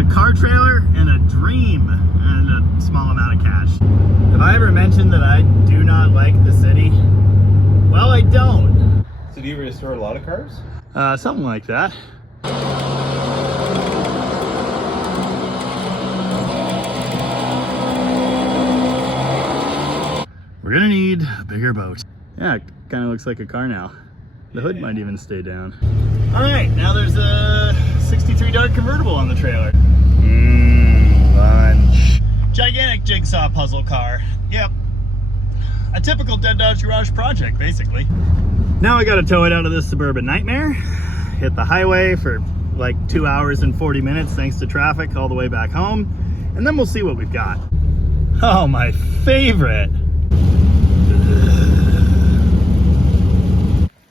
a car trailer and a dream and a small amount of cash. Have I ever mentioned that I do not like the city? Well, I don't. So do you restore a lot of cars? Something like that. We're gonna need a bigger boat. Yeah, it kind of looks like a car now. The hood might even stay down. All right, now there's a 63 Dart convertible on the trailer. Lunch. Gigantic jigsaw puzzle car. Yep. A typical Dead Dodge Garage project, basically. Now I gotta tow it out of this suburban nightmare, hit the highway for like 2 hours and 40 minutes thanks to traffic all the way back home, and then we'll see what we've got. Oh, my favorite.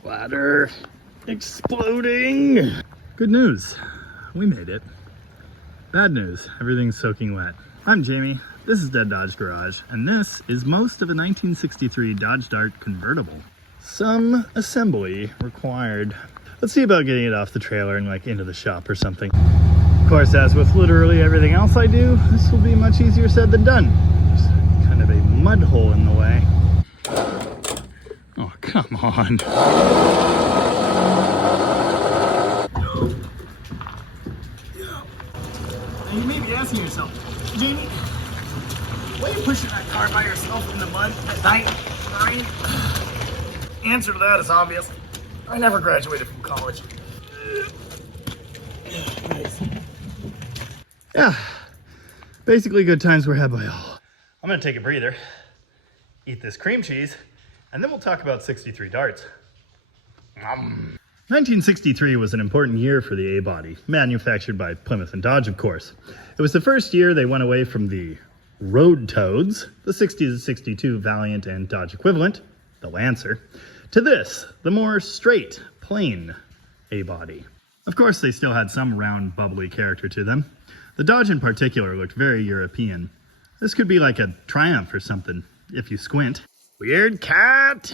Ladder exploding. Good news, we made it. Bad news, everything's soaking wet. I'm Jamie, this is Dead Dodge Garage, and this is most of a 1963 Dodge Dart convertible. Some assembly required. Let's see about getting it off the trailer and like into the shop or something. Of course, as with literally everything else I do, this will be much easier said than done. There's kind of a mud hole in the way. Oh, come on. Now you may be asking yourself, Jamie, why are you pushing that car by yourself in the mud at night in the rain? Answer to that is obvious. I never graduated from college. Yeah, basically good times were had by all. I'm gonna take a breather, eat this cream cheese, and then we'll talk about 63 darts. 1963 was an important year for the A-body, manufactured by Plymouth and Dodge, of course. It was the first year they went away from the road toads, the 60-62 Valiant and Dodge equivalent, the Lancer, to this, the more straight, plain A-body. Of course, they still had some round, bubbly character to them. The Dodge in particular looked very European. This could be like a Triumph or something, if you squint. Weird cat!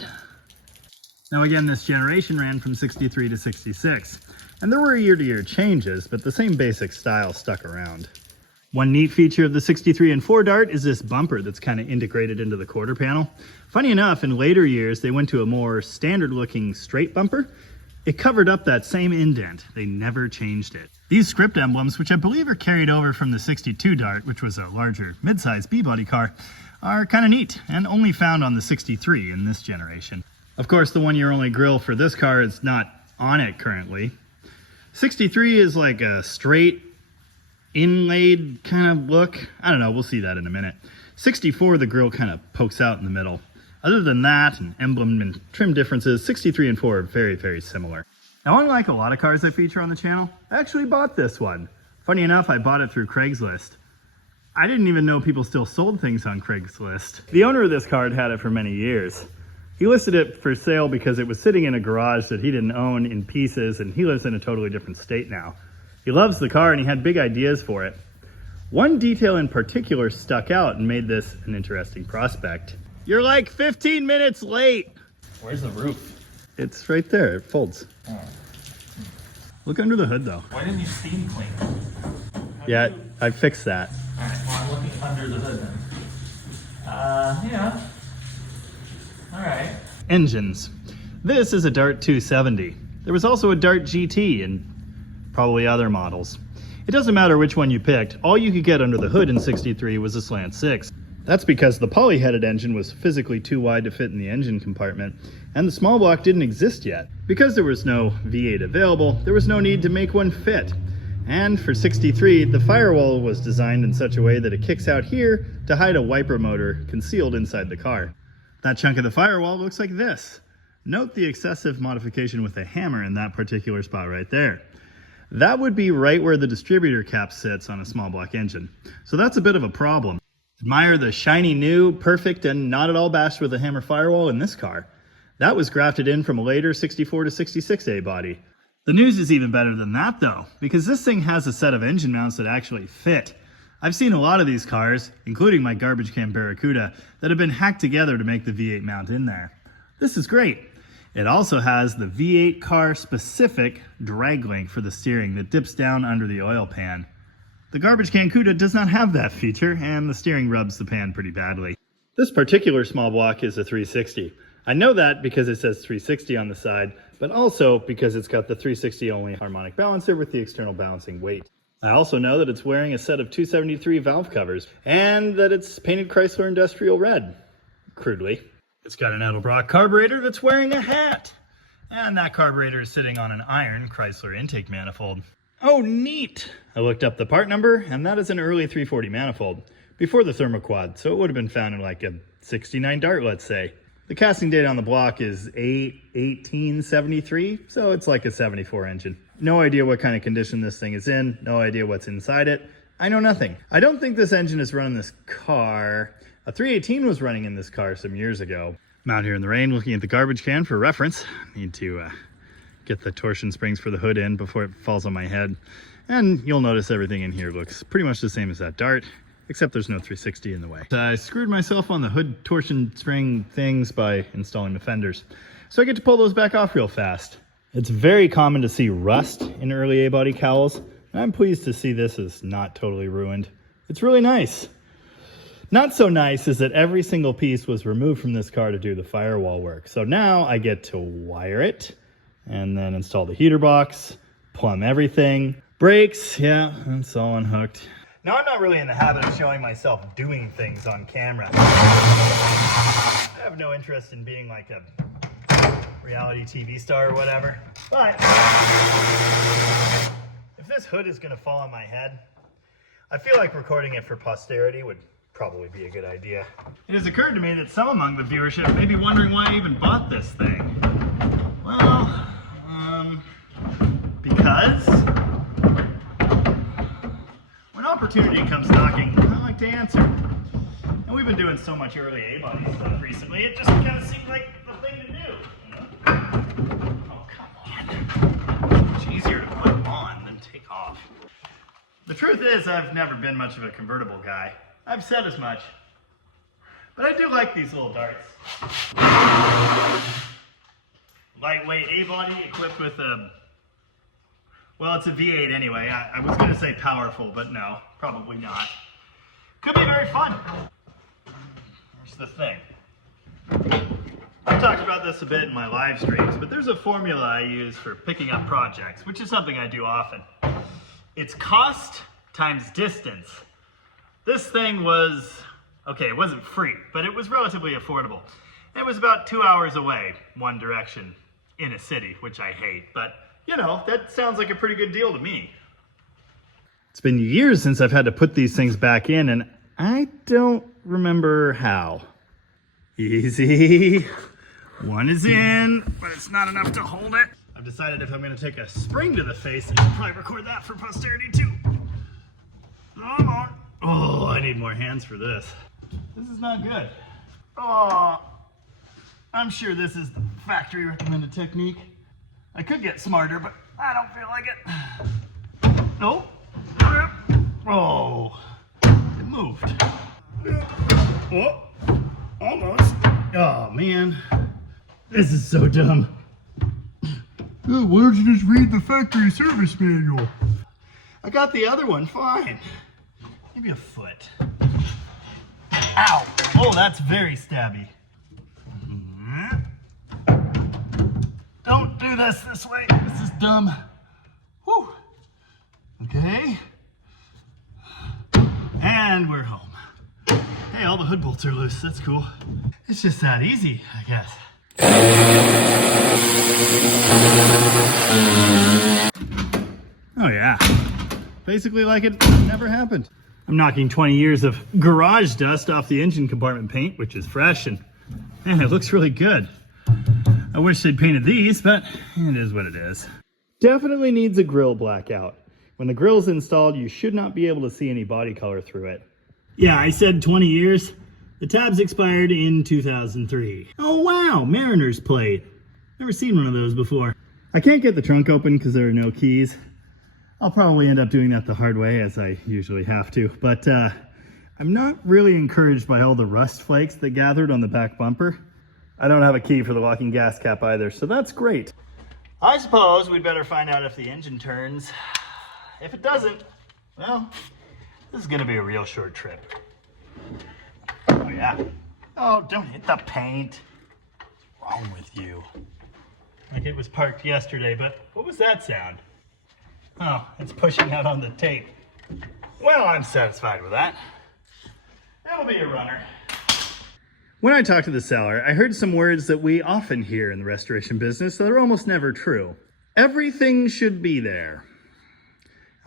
Now again, this generation ran from 63 to 66, and there were year-to-year changes, but the same basic style stuck around. One neat feature of the 63 and 4 Dart is this bumper that's kind of integrated into the quarter panel. Funny enough, in later years, they went to a more standard-looking straight bumper. It covered up that same indent. They never changed it. These script emblems, which I believe are carried over from the 62 Dart, which was a larger mid-size B-body car, are kind of neat and only found on the 63 in this generation. Of course, the one-year-only grille for this car is not on it currently. 63 is like a straight, inlaid kind of look. I don't know, we'll see that in a minute. 64, the grille kind of pokes out in the middle. Other than that, and emblem and trim differences, 63 and 4 are very, very similar. Now, unlike a lot of cars I feature on the channel, I actually bought this one. Funny enough, I bought it through Craigslist. I didn't even know people still sold things on Craigslist. The owner of this car had had it for many years. He listed it for sale because it was sitting in a garage that he didn't own in pieces, and he lives in a totally different state now. He loves the car and he had big ideas for it. One detail in particular stuck out and made this an interesting prospect. You're like 15 minutes late. Where's the roof? It's right there, it folds. Oh. Look under the hood though. Why didn't you steam clean? Yeah, I fixed that. Alright, well I'm looking under the hood then. Yeah. Alright. Engines. This is a Dart 270. There was also a Dart GT and probably other models. It doesn't matter which one you picked, all you could get under the hood in 63 was a slant 6. That's because the poly-headed engine was physically too wide to fit in the engine compartment, and the small block didn't exist yet. Because there was no V8 available, there was no need to make one fit. And for 63, the firewall was designed in such a way that it kicks out here to hide a wiper motor concealed inside the car. That chunk of the firewall looks like this. Note the excessive modification with a hammer in that particular spot right there. That would be right where the distributor cap sits on a small block engine. So that's a bit of a problem. Admire the shiny new, perfect, and not at all bashed with a hammer firewall in this car. That was grafted in from a later 64 to 66 A-body. The news is even better than that though, because this thing has a set of engine mounts that actually fit. I've seen a lot of these cars, including my garbage can Barracuda, that have been hacked together to make the V8 mount in there. This is great. It also has the V8 car specific drag link for the steering that dips down under the oil pan. The garbage can CUDA does not have that feature, and the steering rubs the pan pretty badly. This particular small block is a 360. I know that because it says 360 on the side, but also because it's got the 360 only harmonic balancer with the external balancing weight. I also know that it's wearing a set of 273 valve covers, and that it's painted Chrysler Industrial Red, crudely. It's got an Edelbrock carburetor that's wearing a hat, and that carburetor is sitting on an iron Chrysler intake manifold. Oh, neat! I looked up the part number, and that is an early 340 manifold, before the thermoquad, so it would have been found in like a 69 Dart, let's say. The casting date on the block is 8/18/73, so it's like a 74 engine. No idea what kind of condition this thing is in, no idea what's inside it. I know nothing. I don't think this engine is running this car. A 318 was running in this car some years ago. I'm out here in the rain looking at the garbage can for reference. Need to get the torsion springs for the hood in before it falls on my head. And you'll notice everything in here looks pretty much the same as that Dart, except there's no 360 in the way. I screwed myself on the hood torsion spring things by installing the fenders, so I get to pull those back off real fast. It's very common to see rust in early A-body cowls, and I'm pleased to see this is not totally ruined. It's really nice. Not so nice is that every single piece was removed from this car to do the firewall work. So now I get to wire it and then install the heater box, plumb everything. Brakes, yeah, it's all unhooked. Now I'm not really in the habit of showing myself doing things on camera. I have no interest in being like a reality TV star or whatever. But if this hood is gonna fall on my head, I feel like recording it for posterity would probably be a good idea. It has occurred to me that some among the viewership may be wondering why I even bought this thing. Well, because when opportunity comes knocking, I like to answer. And we've been doing so much early A-body stuff recently, it just kind of seemed like the thing to do. Oh, come on. Much easier to put on than take off. The truth is, I've never been much of a convertible guy. I've said as much. But I do like these little darts. Lightweight A-body equipped with a, well, it's a V8 anyway. I was going to say powerful, but no, probably not. Could be very fun. Here's the thing. I've talked about this a bit in my live streams, but there's a formula I use for picking up projects, which is something I do often. It's cost times distance. This thing was, okay, it wasn't free, but it was relatively affordable. It was about 2 hours away, one direction, in a city, which I hate, but you know, that sounds like a pretty good deal to me. It's been years since I've had to put these things back in, and I don't remember how. Easy. One is in, but it's not enough to hold it. I've decided if I'm going to take a spring to the face, I should probably record that for posterity too. Come on. Oh, I need more hands for this. This is not good. Oh, I'm sure this is the factory recommended technique. I could get smarter, but I don't feel like it. Nope. Oh, it moved. Oh, almost. Oh, man. This is so dumb. Oh, why don't you just read the factory service manual? I got the other one fine. Maybe a foot. Ow! Oh, that's very stabby. Don't do this way. This is dumb. Whew. Okay. And we're home. Hey, all the hood bolts are loose. That's cool. It's just that easy, I guess. Oh yeah. Basically like it never happened. I'm knocking 20 years of garage dust off the engine compartment paint, which is fresh, and man, it looks really good. I wish they'd painted these, but it is what it is. Definitely needs a grill blackout. When the grill's installed, you should not be able to see any body color through it. Yeah, I said 20 years. The tabs expired in 2003. Oh wow, Mariner's plate. Never seen one of those before. I can't get the trunk open because there are no keys. I'll probably end up doing that the hard way, as I usually have to, but I'm not really encouraged by all the rust flakes that gathered on the back bumper. I don't have a key for the locking gas cap either, so that's great. I suppose we'd better find out if the engine turns. If it doesn't, well, This is gonna be a real short trip. Oh yeah. Oh, don't hit the paint. What's wrong with you? Like it was parked yesterday, but what was that sound? Oh, it's pushing out on the tape. Well, I'm satisfied with that. That'll be a runner. When I talked to the seller, I heard some words that we often hear in the restoration business that are almost never true. Everything should be there.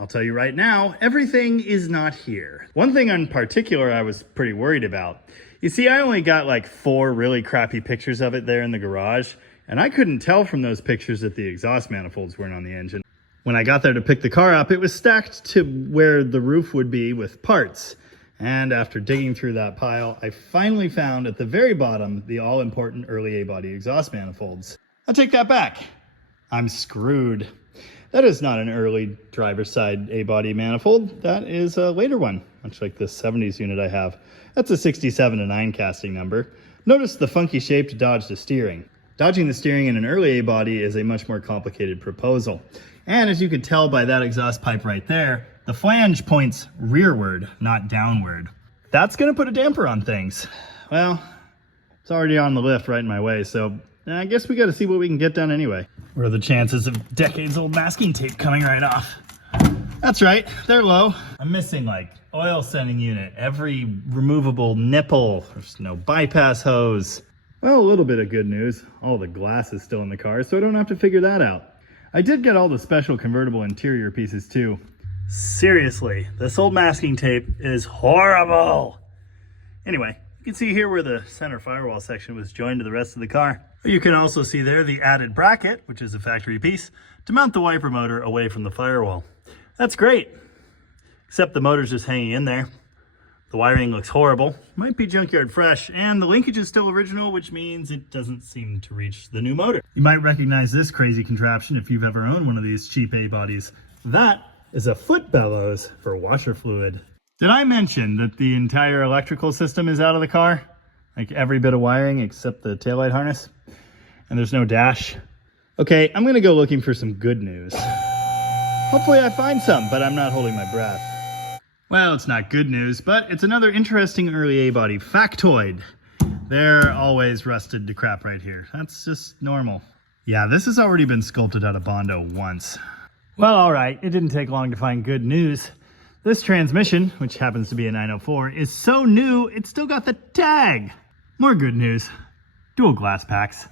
I'll tell you right now, everything is not here. One thing in particular I was pretty worried about. You see, I only got like 4 really crappy pictures of it there in the garage, and I couldn't tell from those pictures that the exhaust manifolds weren't on the engine. When I got there to pick the car up, it was stacked to where the roof would be with parts. And after digging through that pile, I finally found at the very bottom the all-important early A-body exhaust manifolds. I'll take that back. I'm screwed. That is not an early driver's side A-body manifold. That is a later one, much like this 70s unit I have. That's a 67-9 casting number. Notice the funky shape to dodge the steering. Dodging the steering in an early A-body is a much more complicated proposal. And as you can tell by that exhaust pipe right there, the flange points rearward, not downward. That's gonna put a damper on things. Well, it's already on the lift right in my way, so I guess we gotta see what we can get done anyway. What are the chances of decades old masking tape coming right off? That's right, they're low. I'm missing like oil sending unit, every removable nipple, there's no bypass hose. Well, a little bit of good news. All the glass is still in the car, so I don't have to figure that out. I did get all the special convertible interior pieces too. Seriously, this old masking tape is horrible. Anyway, you can see here where the center firewall section was joined to the rest of the car. You can also see there the added bracket, which is a factory piece, to mount the wiper motor away from the firewall. That's great, except the motor's just hanging in there. The wiring looks horrible, might be junkyard fresh, and the linkage is still original, which means it doesn't seem to reach the new motor. You might recognize this crazy contraption if you've ever owned one of these cheap A-bodies. That is a foot bellows for washer fluid. Did I mention that the entire electrical system is out of the car? Like every bit of wiring except the taillight harness? And there's no dash? Okay, I'm gonna go looking for some good news. Hopefully I find some, but I'm not holding my breath. Well, it's not good news, but it's another interesting early A-body factoid. They're always rusted to crap right here. That's just normal. Yeah, this has already been sculpted out of Bondo once. Well, all right, it didn't take long to find good news. This transmission, which happens to be a 904, is so new, it's still got the tag. More good news. Dual glass packs.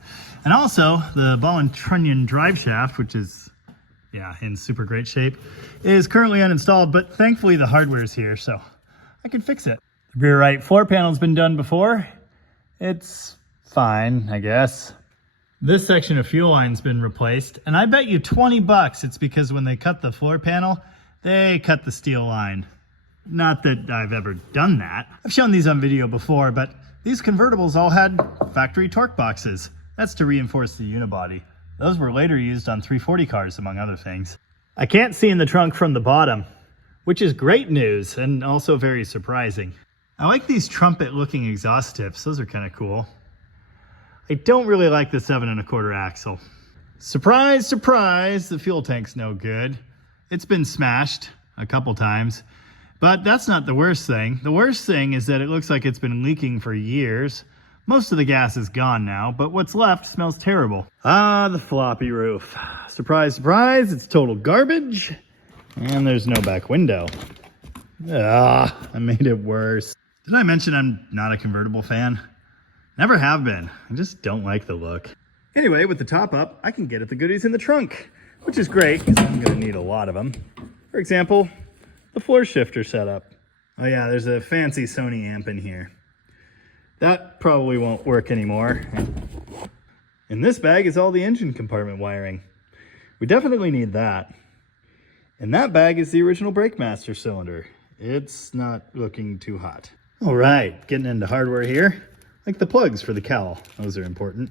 And also, the ball and trunnion drive shaft, which is, yeah, in super great shape, is currently uninstalled, but thankfully the hardware is here, so I can fix it. The rear right floor panel's been done before. It's fine, I guess. This section of fuel line's been replaced, and I bet you 20 bucks it's because when they cut the floor panel, they cut the steel line. Not that I've ever done that. I've shown these on video before, but these convertibles all had factory torque boxes. That's to reinforce the unibody. Those were later used on 340 cars, among other things. I can't see in the trunk from the bottom, which is great news and also very surprising. I like these trumpet-looking exhaust tips. Those are kind of cool. I don't really like the 7 1/4 axle. Surprise, surprise, the fuel tank's no good. It's been smashed a couple times, but that's not the worst thing. The worst thing is that it looks like it's been leaking for years. Most of the gas is gone now, but what's left smells terrible. Ah, the floppy roof. Surprise, surprise, it's total garbage. And there's no back window. Ah, I made it worse. Did I mention I'm not a convertible fan? Never have been. I just don't like the look. Anyway, with the top up, I can get at the goodies in the trunk, which is great because I'm going to need a lot of them. For example, the floor shifter setup. Oh yeah, there's a fancy Sony amp in here. That probably won't work anymore. In this bag is all the engine compartment wiring. We definitely need that. In that bag is the original brake master cylinder. It's not looking too hot. All right, getting into hardware here. Like the plugs for the cowl, those are important.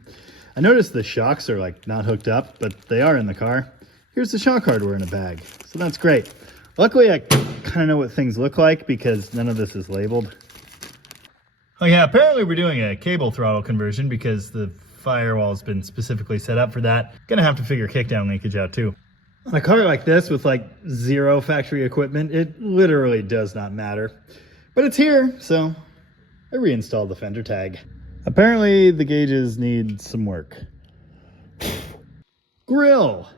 I noticed the shocks are like not hooked up, but they are in the car. Here's the shock hardware in a bag, so that's great. Luckily, I kind of know what things look like because none of this is labeled. Oh yeah, apparently we're doing a cable throttle conversion because the firewall's been specifically set up for that. Gonna have to figure kickdown linkage out too. On a car like this with like zero factory equipment, it literally does not matter. But it's here, so I reinstalled the fender tag. Apparently the gauges need some work. Grill!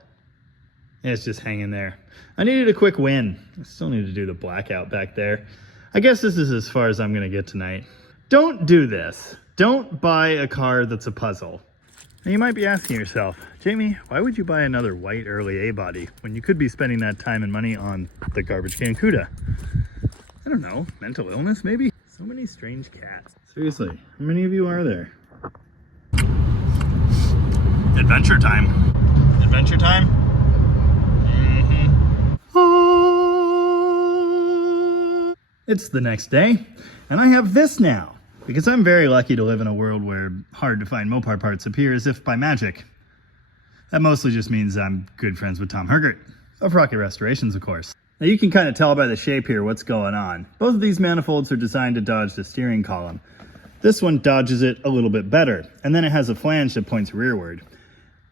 It's just hanging there. I needed a quick win. I still need to do the blackout back there. I guess this is as far as I'm gonna get tonight. Don't do this. Don't buy a car that's a puzzle. And you might be asking yourself, Jamie, why would you buy another white early A-body when you could be spending that time and money on the garbage can CUDA? I don't know, mental illness maybe? So many strange cats. Seriously, how many of you are there? Adventure time. Adventure time? It's the next day, and I have this now, because I'm very lucky to live in a world where hard to find Mopar parts appear as if by magic. That mostly just means I'm good friends with Tom Hergert, of Rocket Restorations, of course. Now you can kind of tell by the shape here what's going on. Both of these manifolds are designed to dodge the steering column. This one dodges it a little bit better, and then it has a flange that points rearward.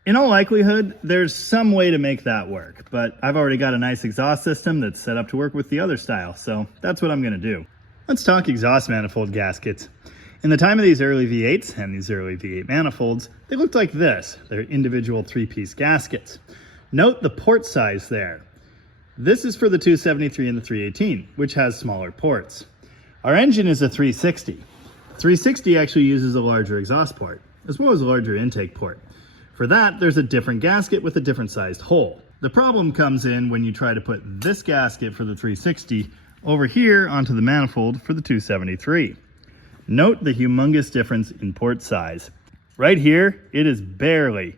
In all likelihood, there's some way to make that work, but I've already got a nice exhaust system that's set up to work with the other style, so that's what I'm gonna do. Let's talk exhaust manifold gaskets. In the time of these early V8s and these early V8 manifolds, they looked like this. They're individual 3-piece gaskets. Note the port size there. This is for the 273 and the 318, which has smaller ports. Our engine is a 360. The 360 actually uses a larger exhaust port, as well as a larger intake port. For that, there's a different gasket with a different sized hole. The problem comes in when you try to put this gasket for the 360 over here onto the manifold for the 273. Note the humongous difference in port size. Right here, it is barely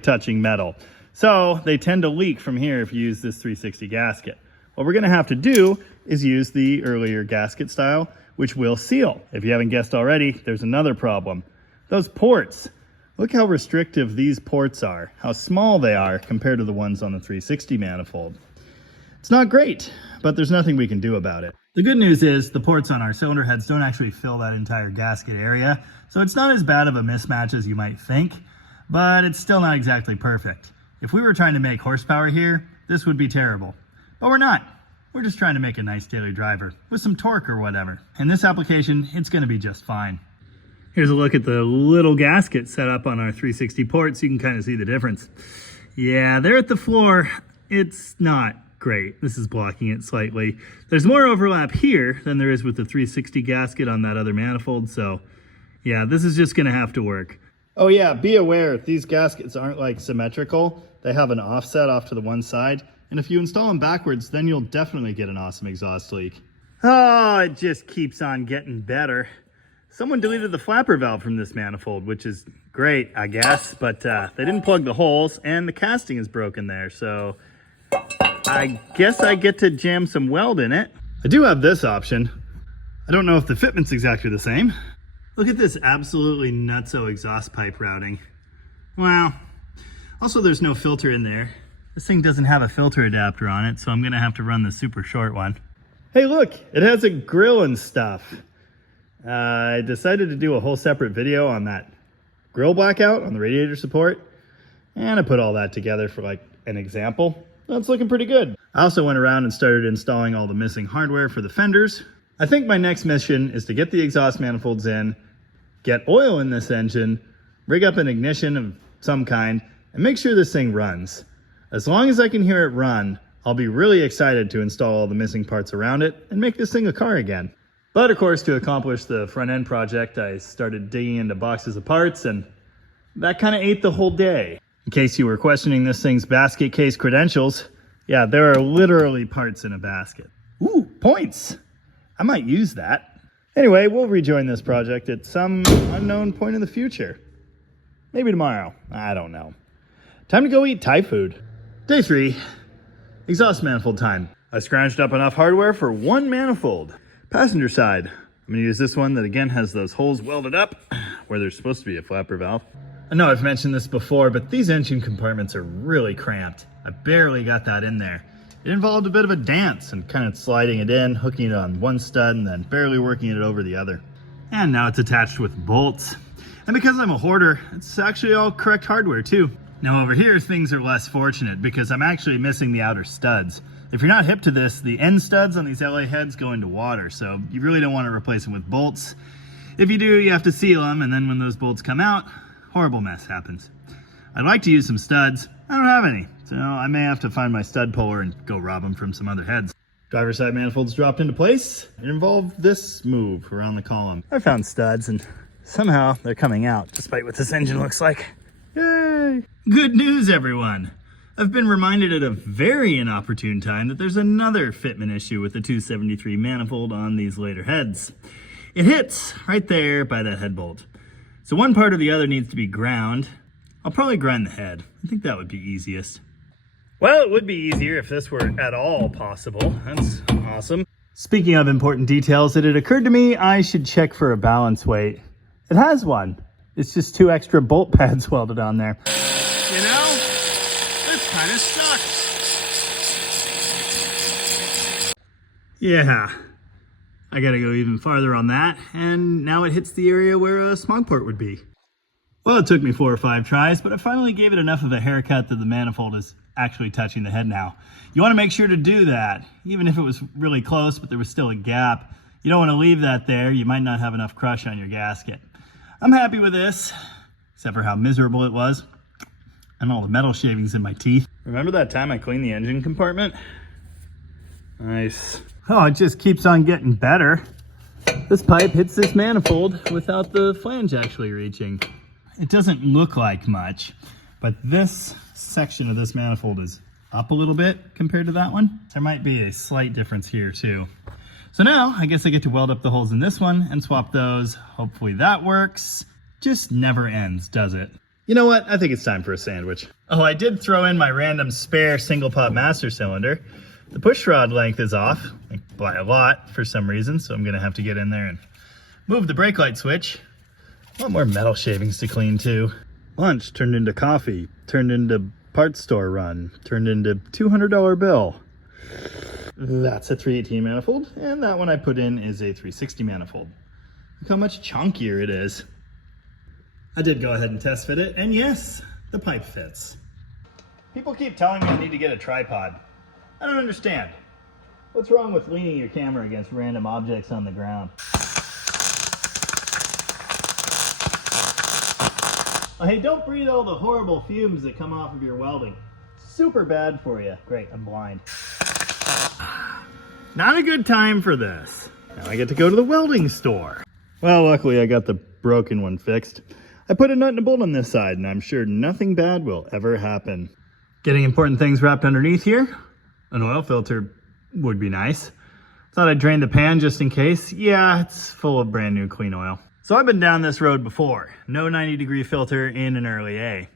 touching metal. So they tend to leak from here if you use this 360 gasket. What we're gonna have to do is use the earlier gasket style, which will seal. If you haven't guessed already, there's another problem. Those ports. Look how restrictive these ports are, how small they are compared to the ones on the 360 manifold. It's not great, but there's nothing we can do about it. The good news is the ports on our cylinder heads don't actually fill that entire gasket area, so it's not as bad of a mismatch as you might think, but it's still not exactly perfect. If we were trying to make horsepower here, this would be terrible. But we're not. We're just trying to make a nice daily driver with some torque or whatever. In this application, it's gonna be just fine. Here's a look at the little gasket set up on our 360 port, so you can kind of see the difference. Yeah, there at the floor, it's not great. This is blocking it slightly. There's more overlap here than there is with the 360 gasket on that other manifold, so yeah, this is just gonna have to work. Oh yeah, be aware, these gaskets aren't like symmetrical. They have an offset off to the one side, and if you install them backwards, then you'll definitely get an awesome exhaust leak. Oh, it just keeps on getting better. Someone deleted the flapper valve from this manifold, which is great, I guess, but they didn't plug the holes, and the casting is broken there, so I guess I get to jam some weld in it. I do have this option. I don't know if the fitment's exactly the same. Look at this absolutely nutso exhaust pipe routing. Wow. Also, there's no filter in there. This thing doesn't have a filter adapter on it, so I'm gonna have to run the super short one. Hey look, it has a grill and stuff. I decided to do a whole separate video on that grill blackout on the radiator support, and I put all that together for like an example. That's looking pretty good. I also went around and started installing all the missing hardware for the fenders. I think my next mission is to get the exhaust manifolds in, get oil in this engine, rig up an ignition of some kind, and make sure this thing runs. As long as I can hear it run, I'll be really excited to install all the missing parts around it and make this thing a car again. But of course, to accomplish the front end project, I started digging into boxes of parts, and that kind of ate the whole day. In case you were questioning this thing's basket case credentials, yeah, there are literally parts in a basket. Ooh, points! I might use that. Anyway, we'll rejoin this project at some unknown point in the future. Maybe tomorrow, I don't know. Time to go eat Thai food. Day 3, exhaust manifold time. I scrounged up enough hardware for one manifold. Passenger side, I'm gonna use this one that again has those holes welded up where there's supposed to be a flapper valve. I know I've mentioned this before, but these engine compartments are really cramped. I barely got that in there. It involved a bit of a dance and kind of sliding it in, hooking it on one stud and then barely working it over the other. And now it's attached with bolts. And because I'm a hoarder, it's actually all correct hardware too. Now over here, things are less fortunate because I'm actually missing the outer studs. If you're not hip to this, the end studs on these LA heads go into water, so you really don't want to replace them with bolts. If you do, you have to seal them, and then when those bolts come out, horrible mess happens. I'd like to use some studs. I don't have any, so I may have to find my stud puller and go rob them from some other heads. Driver's side manifolds dropped into place. It involved this move around the column. I found studs, and somehow they're coming out, despite what this engine looks like. Yay! Good news, everyone! I've been reminded at a very inopportune time that there's another fitment issue with the 273 manifold on these later heads. It hits right there by that head bolt. So one part or the other needs to be ground. I'll probably grind the head. I think that would be easiest. Well, it would be easier if this were at all possible. That's awesome. Speaking of important details, it had occurred to me I should check for a balance weight. It has one. It's just 2 extra bolt pads welded on there. You know, this kind of sucks. Yeah, I gotta go even farther on that, and now it hits the area where a smog port would be. Well, it took me 4 or 5 tries, but I finally gave it enough of a haircut that the manifold is actually touching the head now. You want to make sure to do that, even if it was really close, but there was still a gap. You don't want to leave that there. You might not have enough crush on your gasket. I'm happy with this, except for how miserable it was, and all the metal shavings in my teeth. Remember that time I cleaned the engine compartment? Nice. Oh, it just keeps on getting better. This pipe hits this manifold without the flange actually reaching. It doesn't look like much, but this section of this manifold is up a little bit compared to that one. There might be a slight difference here too. So now I guess I get to weld up the holes in this one and swap those. Hopefully that works. Just never ends, does it? You know what? I think it's time for a sandwich. Oh, I did throw in my random spare single pot master cylinder. The push rod length is off by a lot for some reason, so I'm gonna have to get in there and move the brake light switch. A lot more metal shavings to clean too. Lunch turned into coffee, turned into parts store run, turned into $200 bill. That's a 318 manifold, and that one I put in is a 360 manifold. Look how much chunkier it is. I did go ahead and test fit it, and yes, the pipe fits. People keep telling me I need to get a tripod. I don't understand. What's wrong with leaning your camera against random objects on the ground? Oh, hey, don't breathe all the horrible fumes that come off of your welding. Super bad for you. Great, I'm blind. Not a good time for this. Now I get to go to the welding store. Well, luckily I got the broken one fixed. I put a nut and a bolt on this side, and I'm sure nothing bad will ever happen. Getting important things wrapped underneath here. An oil filter would be nice. Thought I'd drain the pan just in case. Yeah, it's full of brand new clean oil. So I've been down this road before. No 90-degree filter in an early A.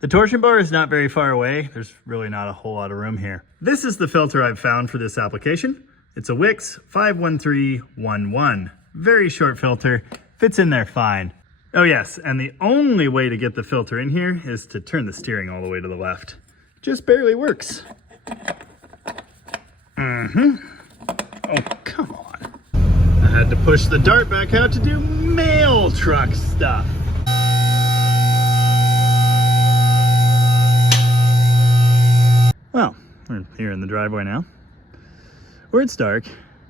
The torsion bar is not very far away. There's really not a whole lot of room here. This is the filter I've found for this application. It's a Wix 51311. Very short filter, fits in there fine. Oh yes, and the only way to get the filter in here is to turn the steering all the way to the left. Just barely works. Oh, come on. I had to push the dart back out to do mail truck stuff. Well, we're here in the driveway now, where it's dark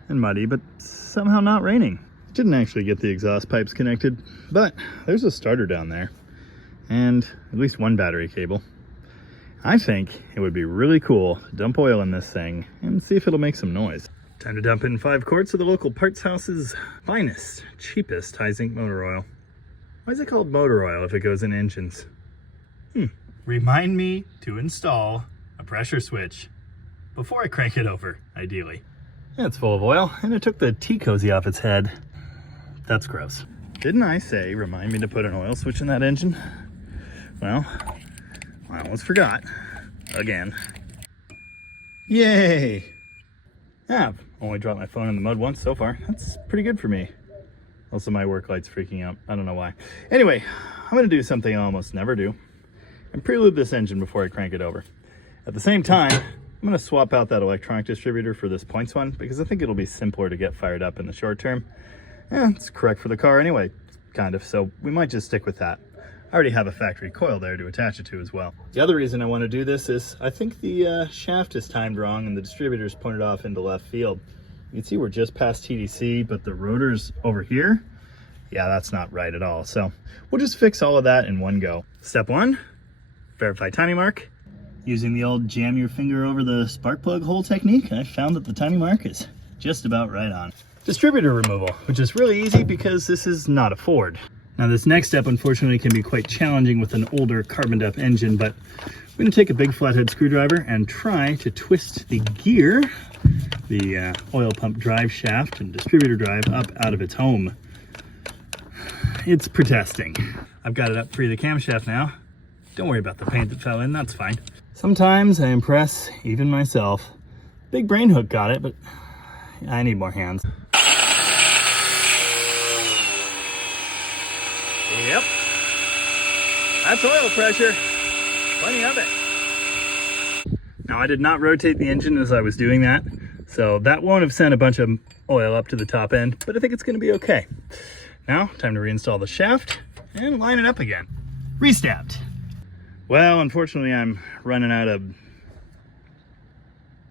and muddy, but somehow not raining. Didn't actually get the exhaust pipes connected, but there's a starter down there and at least one battery cable. I think it would be really cool to dump oil in this thing and see if it'll make some noise. Time to dump in 5 quarts of the local parts house's finest, cheapest high zinc motor oil. Why is it called motor oil if it goes in engines? Remind me to install a pressure switch before I crank it over, ideally. Yeah, it's full of oil, and it took the tea cozy off its head. That's gross. Didn't I say remind me to put an oil switch in that engine? Well, I almost forgot. Again. Yay! Yeah, I've only dropped my phone in the mud once so far. That's pretty good for me. Also, my work light's freaking out. I don't know why. Anyway, I'm gonna do something I almost never do and prelude this engine before I crank it over. At the same time, I'm gonna swap out that electronic distributor for this points one because I think it'll be simpler to get fired up in the short term. It's correct for the car anyway, kind of, so we might just stick with that. already have a factory coil there to attach it to as well. The other reason I want to do this is I think the shaft is timed wrong and the distributor's pointed off into left field. You can see we're just past TDC, but the rotor's over here. Yeah, that's not right at all. So we'll just fix all of that in one go. Step 1, verify timing mark. Using the old jam your finger over the spark plug hole technique, I found that the timing mark is just about right on. Distributor removal, which is really easy because this is not a Ford. Now this next step unfortunately can be quite challenging with an older carboned up engine, but I'm going to take a big flathead screwdriver and try to twist the gear, the oil pump drive shaft and distributor drive up out of its home. It's protesting. I've got it up free of the camshaft now. Don't worry about the paint that fell in, that's fine. Sometimes I impress even myself. Big brain hook got it, but I need more hands. Yep, that's oil pressure, plenty of it. Now I did not rotate the engine as I was doing that, so that won't have sent a bunch of oil up to the top end, but I think it's gonna be okay. Now, time to reinstall the shaft and line it up again. Restabbed. Well, unfortunately I'm running out of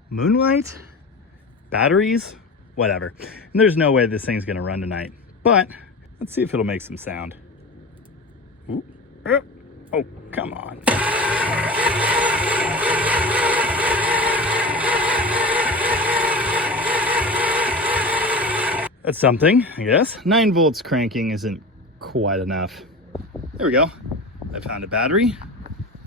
moonlight, batteries, whatever. And there's no way this thing's gonna run tonight, but let's see if it'll make some sound. Ooh. Oh, come on. That's something, I guess. 9 volts cranking isn't quite enough. There we go. I found a battery.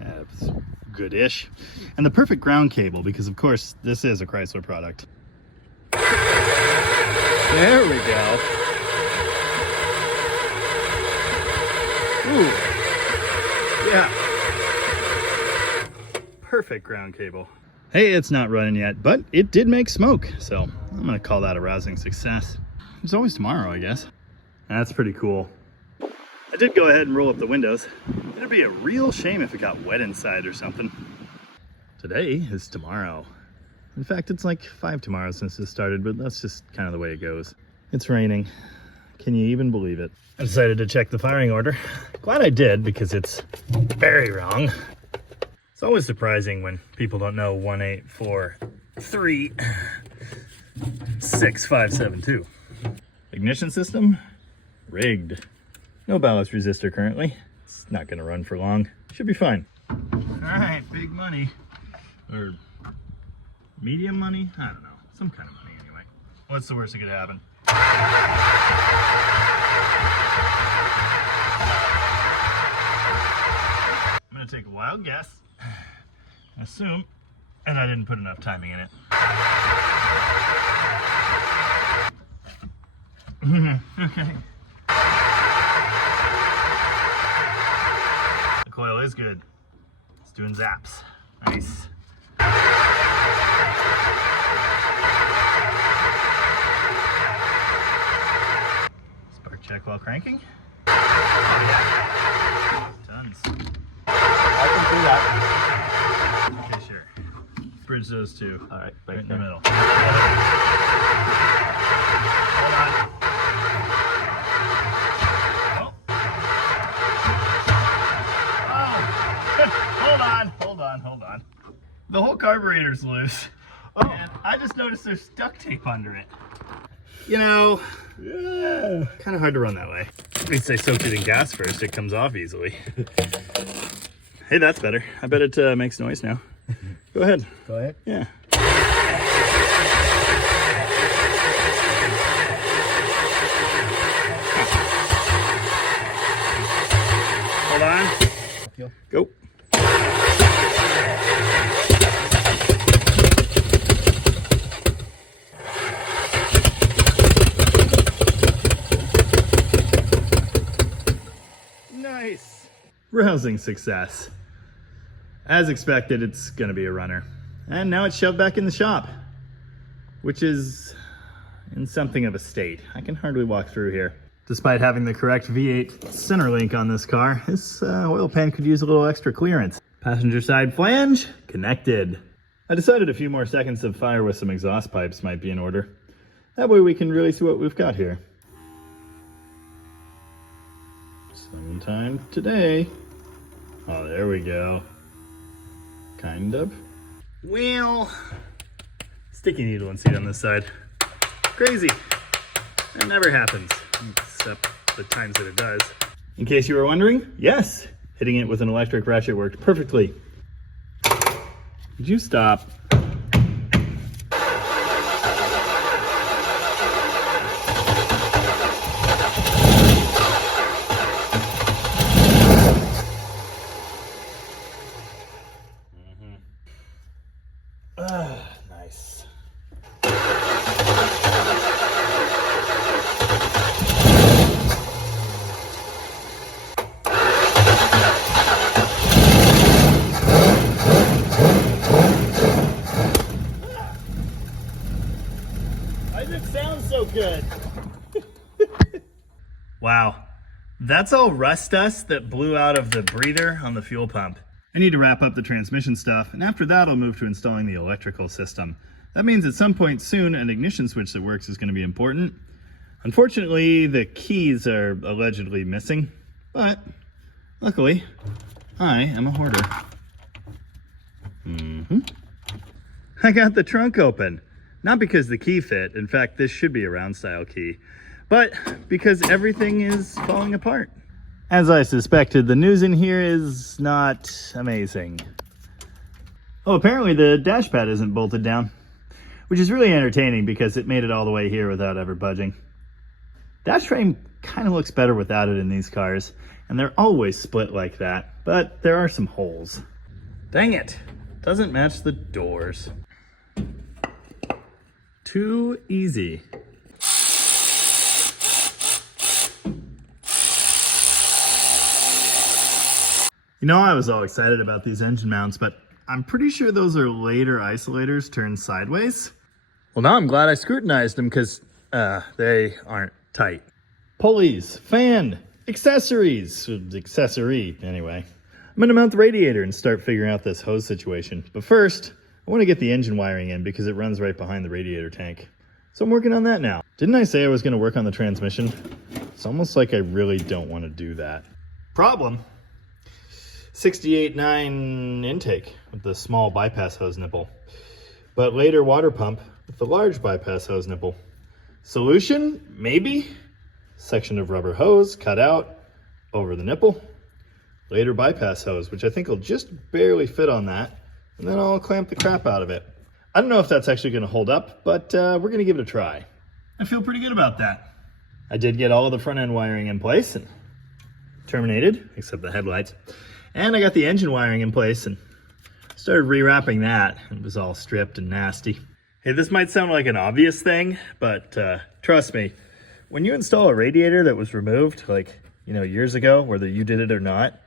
It's good-ish. And the perfect ground cable, because of course this is a Chrysler product. There we go. Ooh. Yeah. Perfect ground cable. Hey, it's not running yet, but it did make smoke, so I'm gonna call that a rousing success. There's always tomorrow, I guess. That's pretty cool. I did go ahead and roll up the windows. It'd be a real shame if it got wet inside or something. Today is tomorrow. In fact, it's like 5 tomorrows since this started, but that's just kind of the way it goes. It's raining. Can you even believe it? I decided to check the firing order. Glad I did, because it's very wrong. It's always surprising when people don't know 1, 8, 4, 3, 6, 5, 7, 2. Ignition system, rigged. No ballast resistor currently. It's not gonna run for long. Should be fine. All right, big money. Or medium money? I don't know. Some kind of money anyway. What's the worst that could happen? I'm gonna take a wild guess. Assume, and I didn't put enough timing in it. Okay. The coil is good. It's doing zaps. Nice. Spark check while cranking. Oh yeah. Tons. I can do that. Okay, sure. Bridge those two. All right, Right in the there. middle. Hold on. Hold on. The whole carburetor's loose. Oh. And I just noticed there's duct tape under it. You know, yeah, kind of hard to run that way. At least I soaked it in gas first. It comes off easily. Hey, that's better. I bet it makes noise now. Go ahead. Go ahead. Yeah. Hold on. Go. Nice. Rousing success. As expected, it's gonna be a runner. And now it's shoved back in the shop, which is in something of a state. I can hardly walk through here. Despite having the correct V8 center link on this car, this oil pan could use a little extra clearance. Passenger side flange, connected. I decided a few more seconds of fire with some exhaust pipes might be in order. That way we can really see what we've got here. Sometime today. Oh, there we go. Kind of. Well, sticky needle and seat on this side. Crazy. That never happens, except the times that it does. In case you were wondering, yes, hitting it with an electric ratchet worked perfectly. Did you stop? Nice. Why does it sound so good? Wow, that's all rust dust that blew out of the breather on the fuel pump. I need to wrap up the transmission stuff, and after that I'll move to installing the electrical system. That means at some point soon an ignition switch that works is going to be important. Unfortunately, the keys are allegedly missing, but luckily I am a hoarder. I got the trunk open. Not because the key fit, in fact this should be a round style key, but because everything is falling apart. As I suspected, the news in here is not amazing. Oh, apparently the dash pad isn't bolted down, which is really entertaining because it made it all the way here without ever budging. Dash frame kind of looks better without it in these cars, and they're always split like that, but there are some holes. Dang it, doesn't match the doors. Too easy. You know, I was all excited about these engine mounts, but I'm pretty sure those are later isolators turned sideways. Well, now I'm glad I scrutinized them because they aren't tight. Pulleys, fan, accessories, accessory, anyway. I'm gonna mount the radiator and start figuring out this hose situation. But first, I wanna get the engine wiring in because it runs right behind the radiator tank. So I'm working on that now. Didn't I say I was gonna work on the transmission? It's almost like I really don't wanna do that. Problem. 68.9 intake with the small bypass hose nipple, but later water pump with the large bypass hose nipple. Solution? Maybe? Section of rubber hose cut out over the nipple. Later bypass hose, which I think will just barely fit on that, and then I'll clamp the crap out of it. I don't know if that's actually going to hold up, but we're going to give it a try. I feel pretty good about that. I did get all of the front end wiring in place and terminated, except the headlights. And I got the engine wiring in place and started rewrapping that. It was all stripped and nasty. Hey, this might sound like an obvious thing, but trust me, when you install a radiator that was removed, like, years ago, whether you did it or not,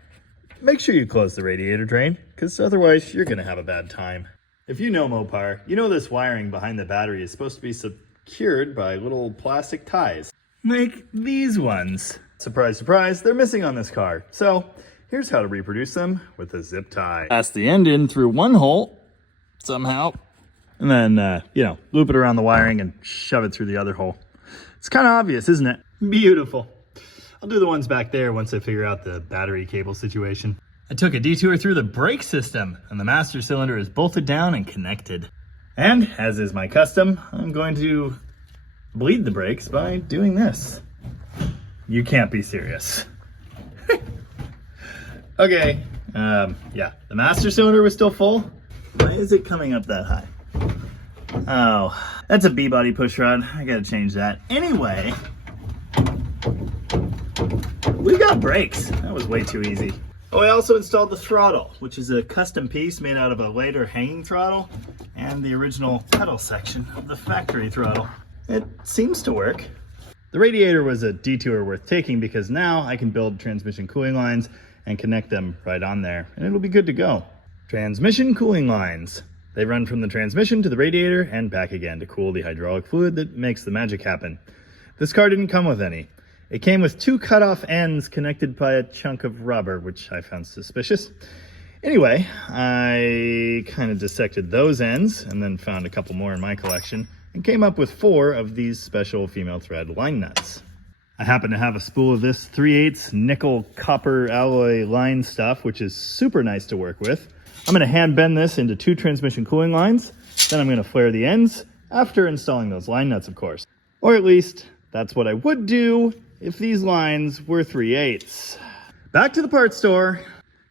make sure you close the radiator drain, because otherwise you're gonna have a bad time. If you know Mopar, you know this wiring behind the battery is supposed to be secured by little plastic ties. Like these ones. Surprise, surprise, they're missing on this car. So here's how to reproduce them with a zip tie. Pass the end in through one hole, somehow, and then, loop it around the wiring and shove it through the other hole. It's kind of obvious, isn't it? Beautiful. I'll do the ones back there once I figure out the battery cable situation. I took a detour through the brake system, and the master cylinder is bolted down and connected. And, as is my custom, I'm going to bleed the brakes by doing this. You can't be serious. Okay, yeah, the master cylinder was still full. Why is it coming up that high? Oh, that's a B-body push rod. I gotta change that. Anyway, we got brakes. That was way too easy. Oh, I also installed the throttle, which is a custom piece made out of a later hanging throttle and the original pedal section of the factory throttle. It seems to work. The radiator was a detour worth taking because now I can build transmission cooling lines and connect them right on there, and it'll be good to go. Transmission cooling lines. They run from the transmission to the radiator and back again to cool the hydraulic fluid that makes the magic happen. This car didn't come with any. It came with 2 cut-off ends connected by a chunk of rubber, which I found suspicious. Anyway, I kind of dissected those ends and then found a couple more in my collection and came up with 4 of these special female thread line nuts. I happen to have a spool of this 3/8 nickel copper alloy line stuff, which is super nice to work with. I'm going to hand bend this into 2 transmission cooling lines. Then I'm going to flare the ends after installing those line nuts, of course. Or at least that's what I would do if these lines were 3/8. Back to the parts store.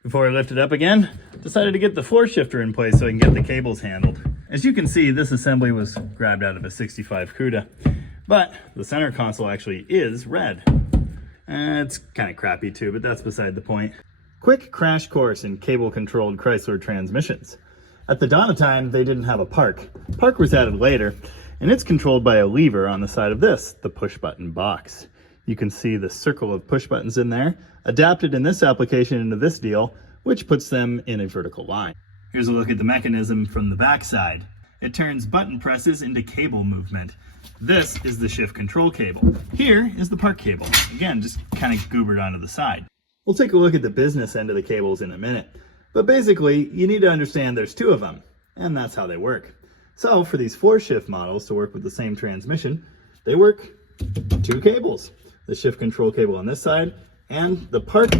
Before I lift it up again, decided to get the floor shifter in place so I can get the cables handled. As you can see, this assembly was grabbed out of a 65 CUDA, but the center console actually is red. It's kind of crappy too, but that's beside the point. Quick crash course in cable-controlled Chrysler transmissions. At the dawn of time, they didn't have a park. Park was added later, and it's controlled by a lever on the side of this, the push-button box. You can see the circle of push buttons in there, adapted in this application into this deal, which puts them in a vertical line. Here's a look at the mechanism from the backside. It turns button presses into cable movement. This is the shift control cable. Here is the park cable. Again, just kind of goobered onto the side. We'll take a look at the business end of the cables in a minute. But basically, you need to understand there's 2 of them, and that's how they work. So for these floor shift models to work with the same transmission, they work 2 cables. The shift control cable on this side, and the park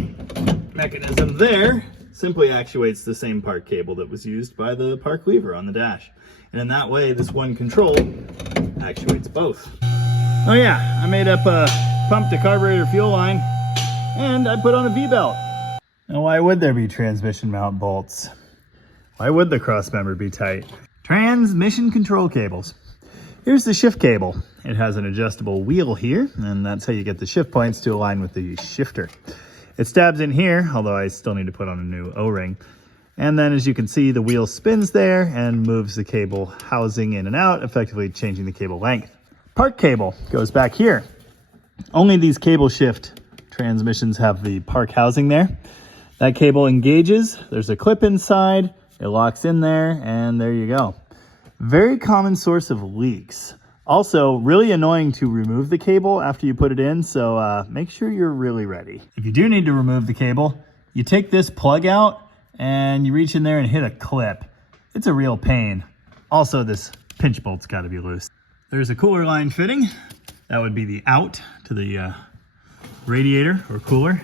mechanism there simply actuates the same park cable that was used by the park lever on the dash. And in that way, this one control actuates both. Oh yeah, I made up a pump to carburetor fuel line, and I put on a V-belt. Now why would there be transmission mount bolts? Why would the cross member be tight? Transmission control cables. Here's the shift cable. It has an adjustable wheel here, and that's how you get the shift points to align with the shifter. It stabs in here, although I still need to put on a new O-ring. And then as you can see, the wheel spins there and moves the cable housing in and out, effectively changing the cable length. Park cable goes back here. Only these cable shift transmissions have the park housing there. That cable engages, there's a clip inside, it locks in there, and there you go. Very common source of leaks. Also, really annoying to remove the cable after you put it in, so make sure you're really ready. If you do need to remove the cable, you take this plug out and you reach in there and hit a clip. It's a real pain. Also, this pinch bolt's gotta be loose. There's a cooler line fitting. That would be the out to the radiator or cooler.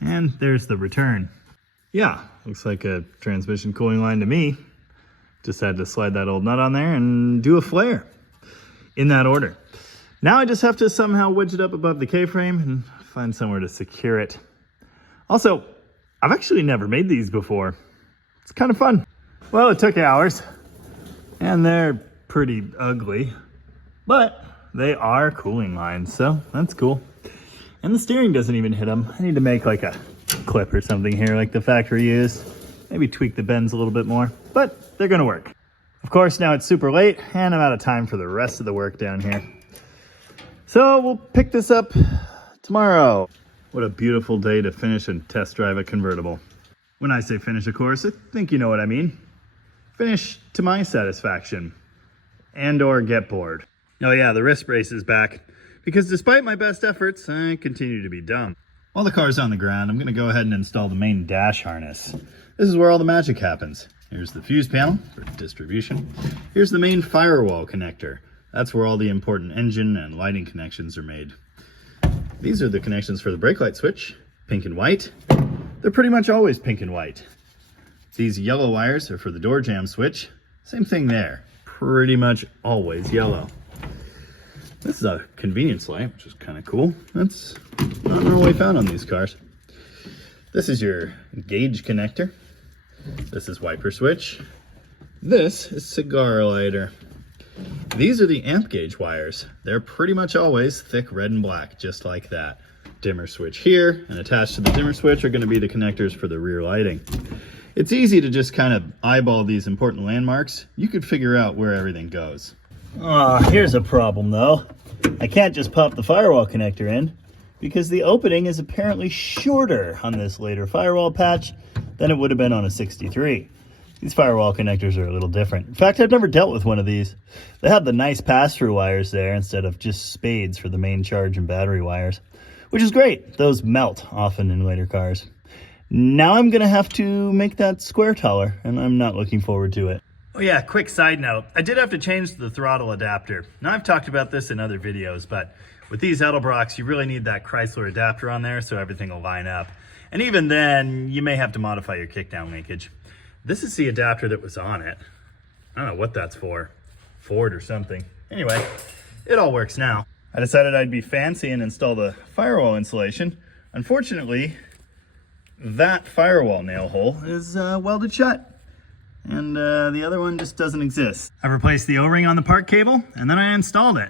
And there's the return. Yeah, looks like a transmission cooling line to me. Just had to slide that old nut on there and do a flare in that order. Now I just have to somehow wedge it up above the K-frame and find somewhere to secure it. Also, I've actually never made these before. It's kind of fun. Well, it took hours and they're pretty ugly, but they are cooling lines, so that's cool. And the steering doesn't even hit them. I need to make like a clip or something here like the factory used. Maybe tweak the bends a little bit more, but they're gonna work. Of course, now it's super late and I'm out of time for the rest of the work down here. So we'll pick this up tomorrow. What a beautiful day to finish and test drive a convertible. When I say finish, of course, I think you know what I mean. Finish to my satisfaction and or get bored. Oh yeah, the wrist brace is back because despite my best efforts, I continue to be dumb. While the car's on the ground, I'm gonna go ahead and install the main dash harness. This is where all the magic happens. Here's the fuse panel for distribution. Here's the main firewall connector. That's where all the important engine and lighting connections are made. These are the connections for the brake light switch, pink and white. They're pretty much always pink and white. These yellow wires are for the door jamb switch. Same thing there, pretty much always yellow. This is a convenience light, which is kind of cool. That's not normally found on these cars. This is your gauge connector. This is wiper switch. This is cigar lighter. These are the amp gauge wires. They're pretty much always thick red and black, just like that. Dimmer switch here, and attached to the dimmer switch are going to be the connectors for the rear lighting. It's easy to just kind of eyeball these important landmarks. You could figure out where everything goes. Here's a problem though. I can't just pop the firewall connector in because the opening is apparently shorter on this later firewall patch than it would have been on a 63. These firewall connectors are a little different. In fact, I've never dealt with one of these. They have the nice pass-through wires there instead of just spades for the main charge and battery wires, which is great. Those melt often in later cars. Now I'm gonna have to make that square taller, and I'm not looking forward to it. Oh yeah, quick side note. I did have to change the throttle adapter. Now I've talked about this in other videos, but With these Edelbrocks, you really need that Chrysler adapter on there so everything will line up. And even then, you may have to modify your kickdown linkage. This is the adapter that was on it. I don't know what that's for. Ford or something. Anyway, it all works now. I decided I'd be fancy and install the firewall insulation. Unfortunately, that firewall nail hole is welded shut. And the other one just doesn't exist. I've replaced the O-ring on the park cable, and then I installed it.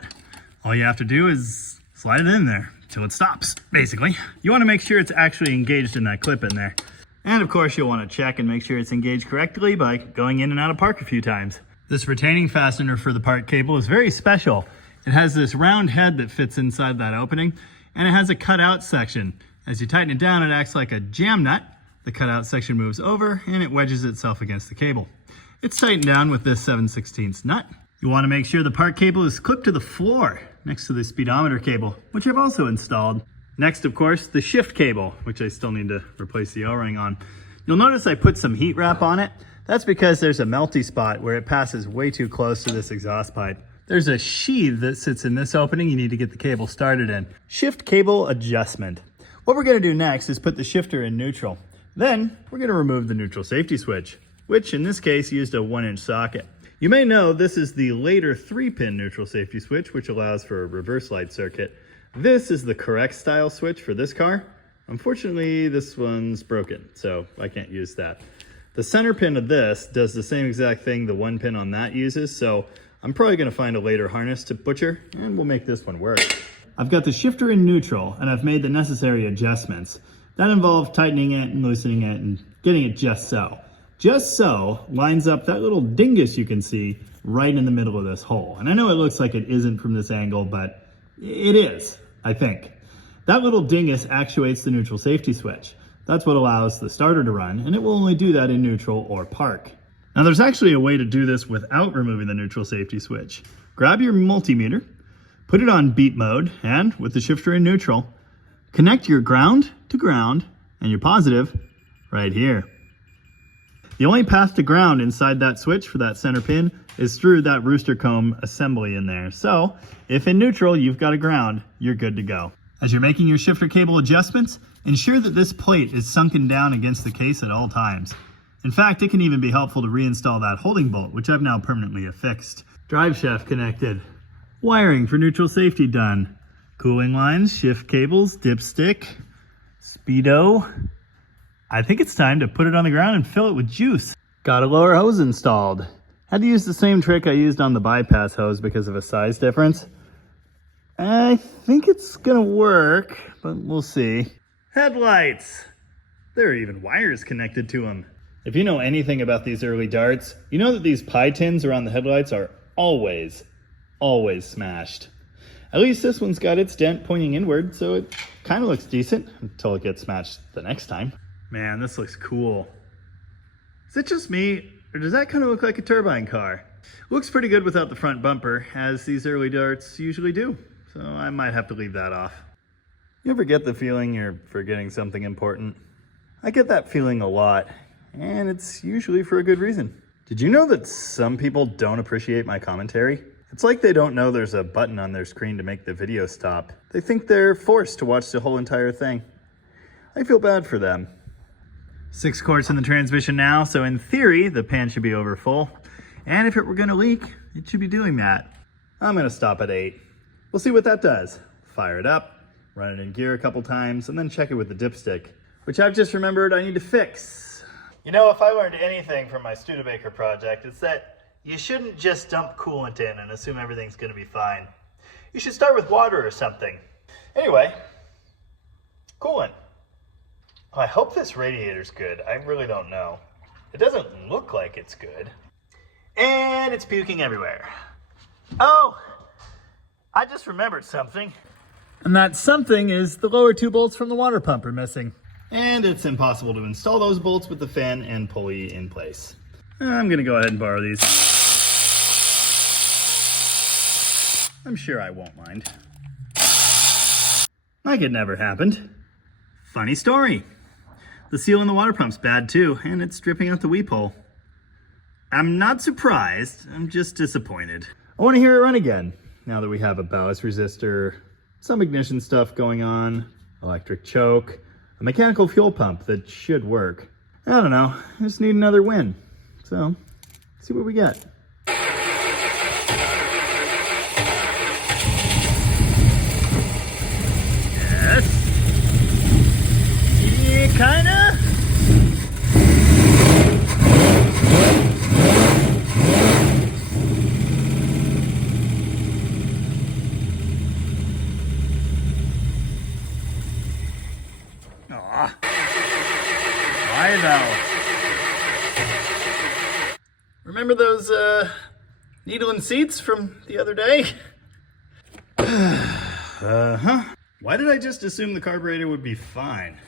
All you have to do is slide it in there till it stops, basically. You want to make sure it's actually engaged in that clip in there. And of course, you'll want to check and make sure it's engaged correctly by going in and out of park a few times. This retaining fastener for the park cable is very special. It has this round head that fits inside that opening, and it has a cutout section. As you tighten it down, it acts like a jam nut. The cutout section moves over and it wedges itself against the cable. It's tightened down with this 7/16 nut. You want to make sure the park cable is clipped to the floor next to the speedometer cable, which I've also installed. Next, of course, the shift cable, which I still need to replace the O-ring on. You'll notice I put some heat wrap on it. That's because there's a melty spot where it passes way too close to this exhaust pipe. There's a sheath that sits in this opening you need to get the cable started in. Shift cable adjustment. What we're going to do next is put the shifter in neutral. Then we're going to remove the neutral safety switch, which in this case used a 1-inch socket. You may know this is the later 3-pin neutral safety switch, which allows for a reverse light circuit. This is the correct style switch for this car. Unfortunately, this one's broken, so I can't use that. The center pin of this does the same exact thing the 1 pin on that uses, so I'm probably going to find a later harness to butcher, and we'll make this one work. I've got the shifter in neutral, and I've made the necessary adjustments. That involves tightening it and loosening it and getting it just so. Just so lines up that little dingus you can see right in the middle of this hole. And I know it looks like it isn't from this angle, but it is, I think. That little dingus actuates the neutral safety switch. That's what allows the starter to run, and it will only do that in neutral or park. Now there's actually a way to do this without removing the neutral safety switch. Grab your multimeter, put it on beat mode, and with the shifter in neutral, connect your ground to ground and your positive right here. The only path to ground inside that switch for that center pin is through that rooster comb assembly in there. So if in neutral you've got a ground, you're good to go. As you're making your shifter cable adjustments, ensure that this plate is sunken down against the case at all times. In fact, it can even be helpful to reinstall that holding bolt, which I've now permanently affixed. Drive shaft connected. Wiring for neutral safety done. Cooling lines, shift cables, dipstick, speedo. I think it's time to put it on the ground and fill it with juice. Got a lower hose installed. Had to use the same trick I used on the bypass hose because of a size difference. I think it's gonna work, but we'll see. Headlights. There are even wires connected to them. If you know anything about these early darts, you know that these pie tins around the headlights are always smashed. At least this one's got its dent pointing inward, so it kind of looks decent until it gets smashed the next time. Man, this looks cool. Is it just me, or does that kind of look like a turbine car? Looks pretty good without the front bumper, as these early darts usually do, so I might have to leave that off. You ever get the feeling you're forgetting something important? I get that feeling a lot, and it's usually for a good reason. Did you know that some people don't appreciate my commentary? It's like they don't know there's a button on their screen to make the video stop. They think they're forced to watch the whole entire thing. I feel bad for them. 6 quarts in the transmission now, so in theory, the pan should be over full. And if it were gonna leak, it should be doing that. I'm gonna stop at 8. We'll see what that does. Fire it up, run it in gear a couple times, and then check it with the dipstick, which I've just remembered I need to fix. You know, if I learned anything from my Studebaker project, it's that you shouldn't just dump coolant in and assume everything's gonna be fine. You should start with water or something. Anyway, coolant. I hope this radiator's good. I really don't know. It doesn't look like it's good. And it's puking everywhere. Oh, I just remembered something. And that something is the lower 2 bolts from the water pump are missing. And it's impossible to install those bolts with the fan and pulley in place. I'm gonna go ahead and borrow these. I'm sure I won't mind. Like it never happened. Funny story. The seal in the water pump's bad too, and it's dripping out the weep hole. I'm not surprised, I'm just disappointed. I want to hear it run again, now that we have a ballast resistor, some ignition stuff going on, electric choke, a mechanical fuel pump that should work. I don't know, I just need another win. So, let's see what we get. Yes. Yeah, kinda. Aw. Why though? Remember those needle and seats from the other day? Uh-huh. Why did I just assume the carburetor would be fine?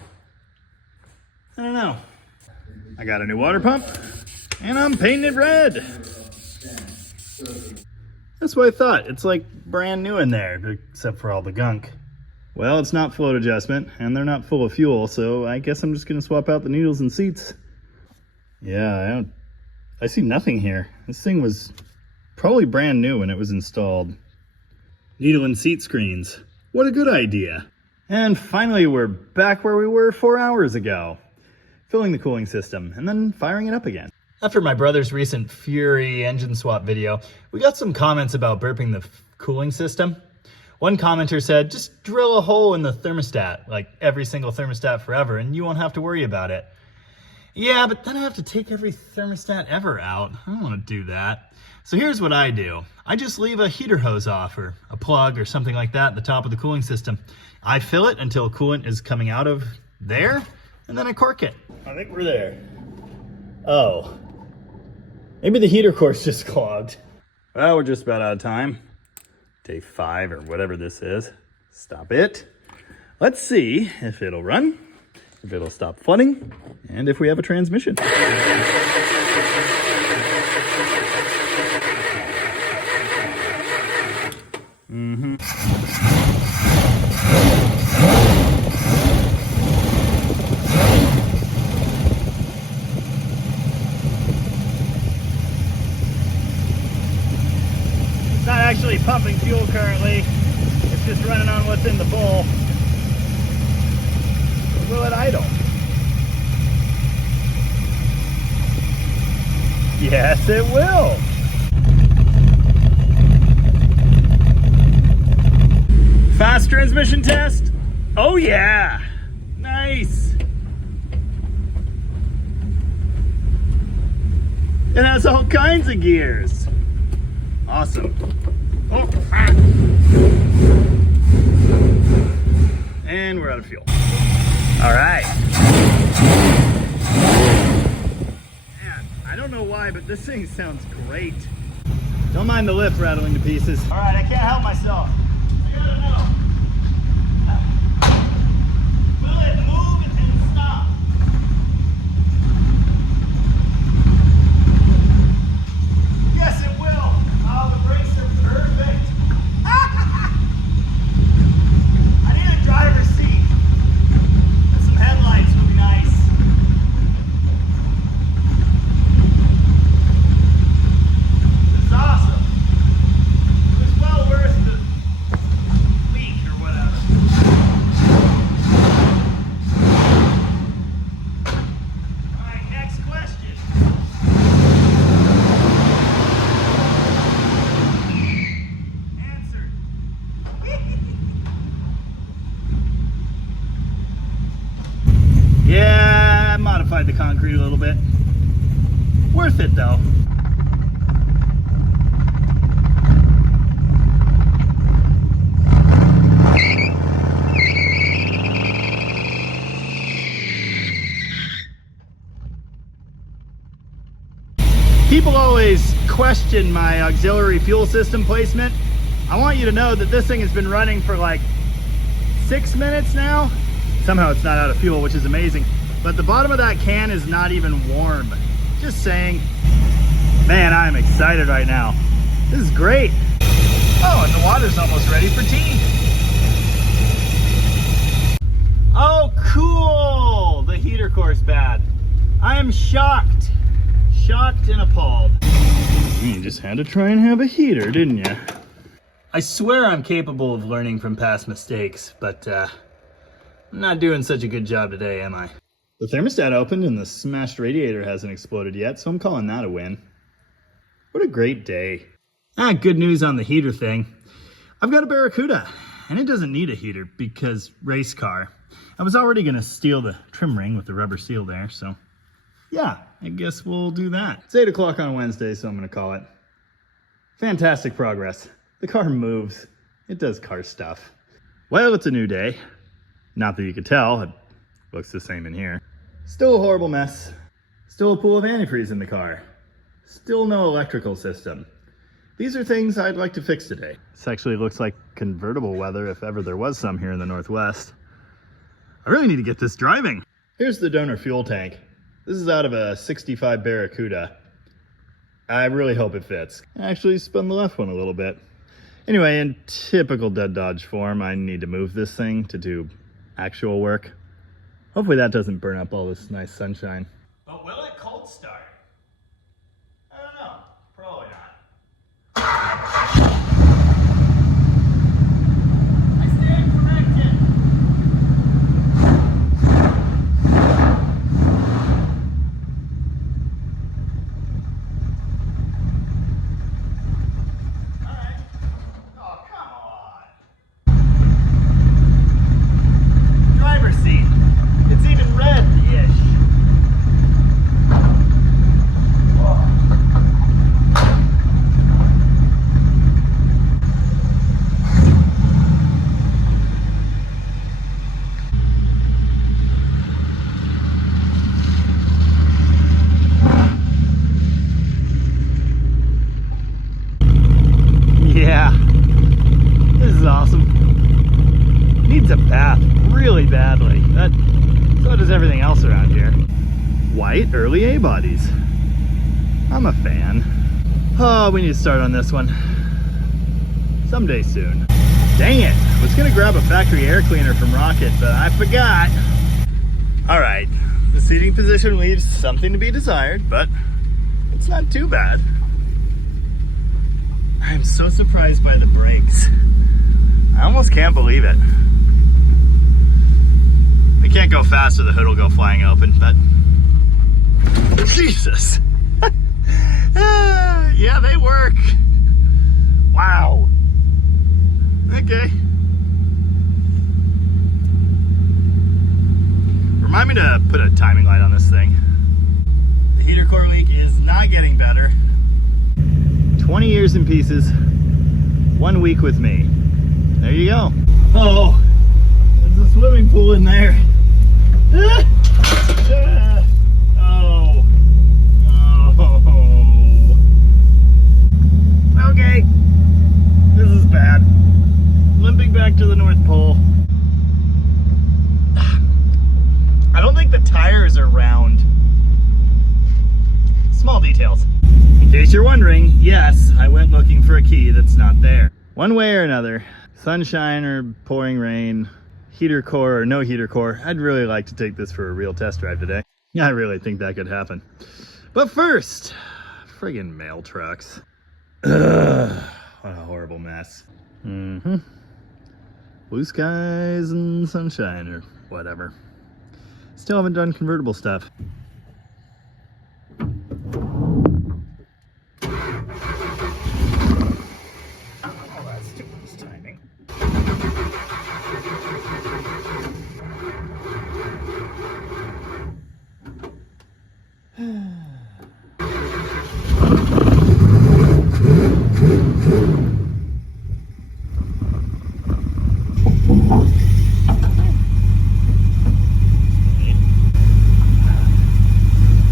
I don't know. I got a new water pump, and I'm painting it red. That's what I thought. It's like brand new in there, except for all the gunk. Well, it's not float adjustment, and they're not full of fuel, so I guess I'm just gonna swap out the needles and seats. Yeah, I see nothing here. This thing was probably brand new when it was installed. Needle and seat screens. What a good idea. And finally, we're back where we were 4 hours ago. Filling the cooling system, and then firing it up again. After my brother's recent Fury engine swap video, we got some comments about burping the cooling system. One commenter said, just drill a hole in the thermostat, like every single thermostat forever, and you won't have to worry about it. Yeah, but then I have to take every thermostat ever out. I don't want to do that. So here's what I do. I just leave a heater hose off, or a plug, or something like that at the top of the cooling system. I fill it until coolant is coming out of there, and then I cork it. I think we're there. Oh. Maybe the heater core's just clogged. Well, we're just about out of time. Day 5 or whatever this is. Stop it. Let's see if it'll run, if it'll stop flooding, and if we have a transmission. It's not actually pumping fuel currently. It's just running on what's in the bowl. Will it idle? Yes, it will. Fast transmission test? Oh yeah, nice. It has all kinds of gears. Awesome. Oh, ah. And we're out of fuel. All right. Man, I don't know why, but this thing sounds great. Don't mind the lift rattling to pieces. All right, I can't help myself. I gotta know. Will it move and stop? Yes, it will. Oh, the brakes are perfect. I need a driver's seat. And some headlights would be nice. This is awesome. It was well worth the week or whatever. All right, next question. Answered. Yeah, I modified the concrete a little bit. Worth it though. People always question my auxiliary fuel system placement. I want you to know that this thing has been running for like 6 minutes now. Somehow it's not out of fuel, which is amazing. But the bottom of that can is not even warm. Just saying. Man, I'm excited right now. This is great. Oh, and the water's almost ready for tea. Oh, cool. The heater core's bad. I am shocked. Shocked and appalled. You just had to try and have a heater, didn't you? I swear I'm capable of learning from past mistakes, but I'm not doing such a good job today, am I? The thermostat opened and the smashed radiator hasn't exploded yet, so I'm calling that a win. What a great day. Good news on the heater thing. I've got a Barracuda, and it doesn't need a heater because race car. I was already gonna steal the trim ring with the rubber seal there, so yeah, I guess we'll do that. It's 8 o'clock on Wednesday, so I'm gonna call it. Fantastic progress. The car moves. It does car stuff. Well, it's a new day. Not that you could tell, it looks the same in here. Still a horrible mess. Still a pool of antifreeze in the car. Still no electrical system. These are things I'd like to fix today. This actually looks like convertible weather if ever there was some here in the Northwest. I really need to get this driving. Here's the donor fuel tank. This is out of a 65 Barracuda. I really hope it fits. I actually spun the left one a little bit. Anyway, in typical dead Dodge form, I need to move this thing to do actual work. Hopefully that doesn't burn up all this nice sunshine. But will it cold start? I don't know. Probably not. I stand corrected. Alright. Oh, come on. Driver's seat. It's even red-ish. Yeah, this is awesome. Needs a bath really badly. So does everything else around here. White early A-bodies. I'm a fan. Oh, we need to start on this one. Someday soon. Dang it, I was gonna grab a factory air cleaner from Rocket, but I forgot. All right, the seating position leaves something to be desired, but it's not too bad. I'm so surprised by the brakes. I almost can't believe it. I can't go fast or the hood will go flying open, but Jesus. Yeah, they work. Wow. Okay. Remind me to put a timing light on this thing. The heater core leak is not getting better. 20 years in pieces, 1 week with me. There you go. Oh, there's a swimming pool in there. Oh. Okay, this is bad. Limping back to the North Pole. I don't think the tires are round. Small details. In case you're wondering, yes, I went looking for a key that's not there. One way or another, sunshine or pouring rain, heater core or no heater core, I'd really like to take this for a real test drive today. I really think that could happen. But first, friggin' mail trucks. Ugh, what a horrible mess. Blue skies and sunshine or whatever. Still haven't done convertible stuff.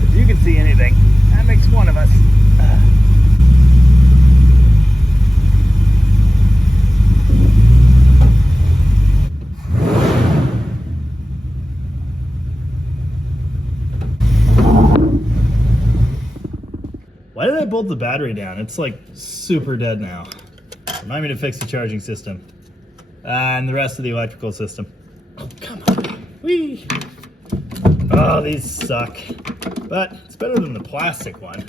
If you can see anything, that makes one of us. Why did I bolt the battery down? It's like super dead now. Remind me to fix the charging system. And the rest of the electrical system. Oh, come on. Whee! Oh, these suck. But it's better than the plastic one.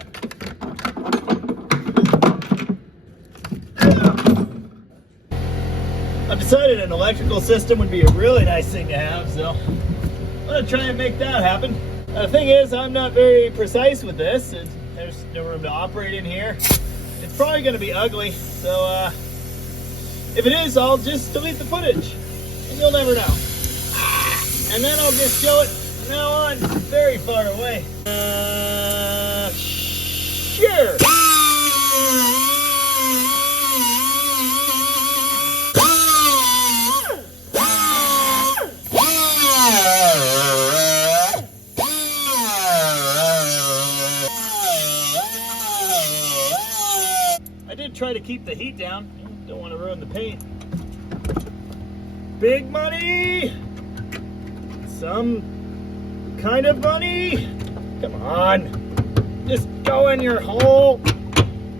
decided an electrical system would be a really nice thing to have, so I'm gonna try and make that happen. The thing is, I'm not very precise with this. There's no room to operate in here. It's probably gonna be ugly, so if it is, I'll just delete the footage, and you'll never know. And then I'll just show it from now on, very far away. Sure. I did try to keep the heat down. Don't want to ruin the paint. Big money! Some kind of money? Come on. Just go in your hole.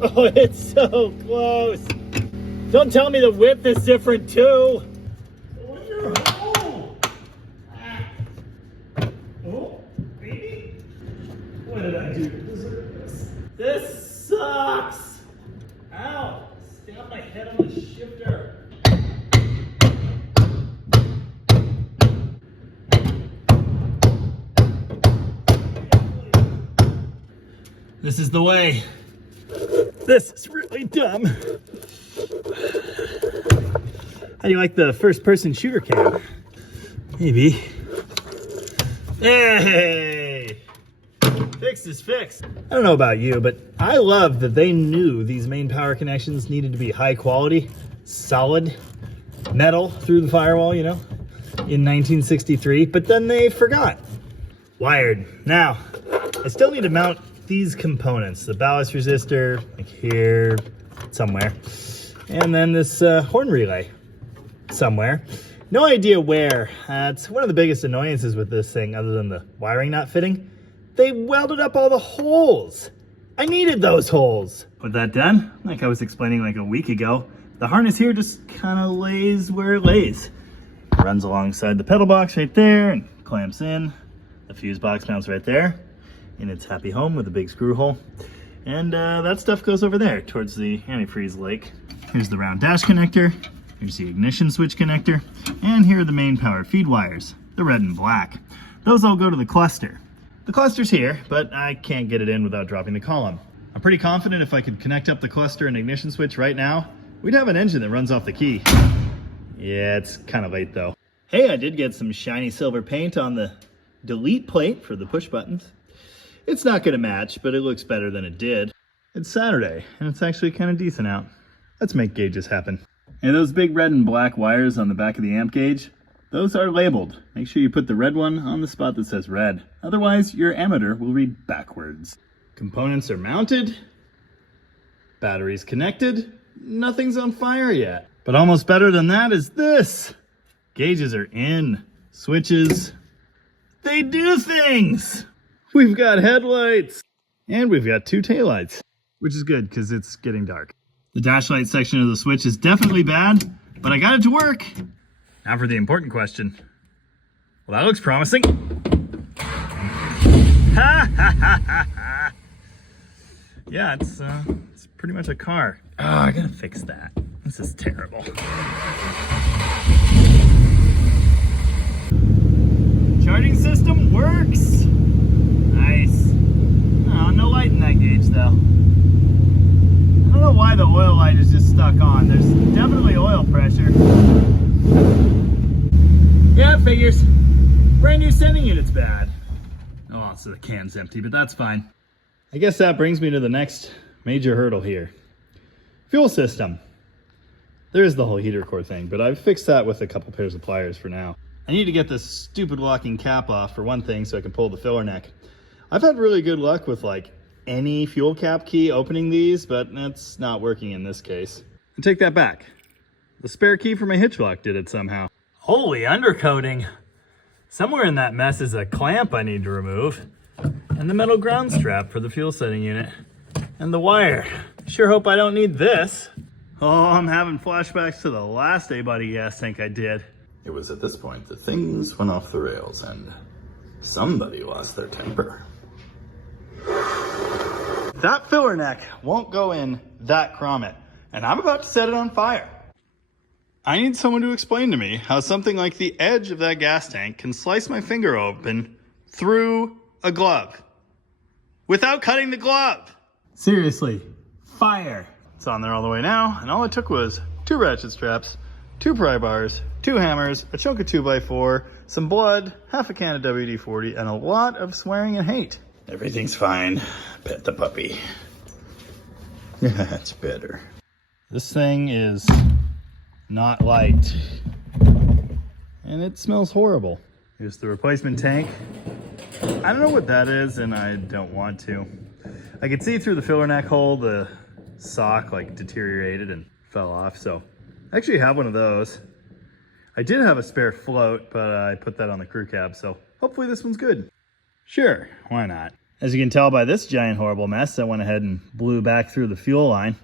Oh, it's so close. Don't tell me the width is different too. Go in your hole. Oh, baby. What did I do to deserve this? This sucks. Ow. Stab my head on the shifter. This is the way. This is really dumb. How do you like the first-person shooter cam? Maybe. Hey! Fix is fixed. I don't know about you, but I love that they knew these main power connections needed to be high quality, solid, metal through the firewall, you know, in 1963, but then they forgot. Wired. Now, I still need to mount these components, the ballast resistor, like here, somewhere, and then this horn relay, somewhere. No idea where. It's one of the biggest annoyances with this thing, other than the wiring not fitting. They welded up all the holes. I needed those holes. With that done, like I was explaining like a week ago, the harness here just kind of lays where it lays. Runs alongside the pedal box right there and clamps in. The fuse box mounts right there in its happy home with a big screw hole. And that stuff goes over there towards the antifreeze lake. Here's the round dash connector. Here's the ignition switch connector. And here are the main power feed wires, the red and black. Those all go to the cluster. The cluster's here, but I can't get it in without dropping the column. I'm pretty confident if I could connect up the cluster and ignition switch right now, we'd have an engine that runs off the key. Yeah, it's kind of late though. Hey, I did get some shiny silver paint on the delete plate for the push buttons. It's not gonna match, but it looks better than it did. It's Saturday, and it's actually kind of decent out. Let's make gauges happen. And those big red and black wires on the back of the amp gauge, those are labeled. Make sure you put the red one on the spot that says red. Otherwise, your ammeter will read backwards. Components are mounted. Batteries connected. Nothing's on fire yet. But almost better than that is this. Gauges are in. Switches. They do things! We've got headlights. And we've got two taillights. Which is good, because it's getting dark. The dash light section of the switch is definitely bad, but I got it to work. Now for the important question. Well, that looks promising. Ha ha ha ha ha. Yeah, it's pretty much a car. Oh, I gotta fix that. This is terrible. Charging system works. Nice. Oh, no light in that gauge though. I don't know why the oil light is just stuck on. There's definitely oil pressure. Yeah, it figures. Brand new sending unit's bad. Oh, so the can's empty, but that's fine. I guess that brings me to the next major hurdle here. Fuel system. There is the whole heater core thing, but I've fixed that with a couple pairs of pliers for now. I need to get this stupid locking cap off for one thing so I can pull the filler neck. I've had really good luck with like any fuel cap key opening these, but that's not working in this case. And take that back. The spare key for my hitch lock did it somehow. Holy undercoating. Somewhere in that mess is a clamp I need to remove. And the metal ground strap for the fuel setting unit. And the wire. Sure hope I don't need this. Oh, I'm having flashbacks to the last A-body gas tank I did. It was at this point that things went off the rails and somebody lost their temper. That filler neck won't go in that grommet, and I'm about to set it on fire. I need someone to explain to me how something like the edge of that gas tank can slice my finger open through a glove without cutting the glove. Seriously, fire. It's on there all the way now, and all it took was 2 ratchet straps, 2 pry bars, 2 hammers, a chunk of 2x4, some blood, half a can of WD-40, and a lot of swearing and hate. Everything's fine. Pet the puppy. That's better. This thing is not light, and it smells horrible. Here's the replacement tank. I don't know what that is, and I don't want to. I could see through the filler neck hole the sock like deteriorated and fell off, so I actually have one of those. I did have a spare float, but I put that on the crew cab, so hopefully this one's good. Sure, why not? As you can tell by this giant horrible mess, I went ahead and blew back through the fuel line.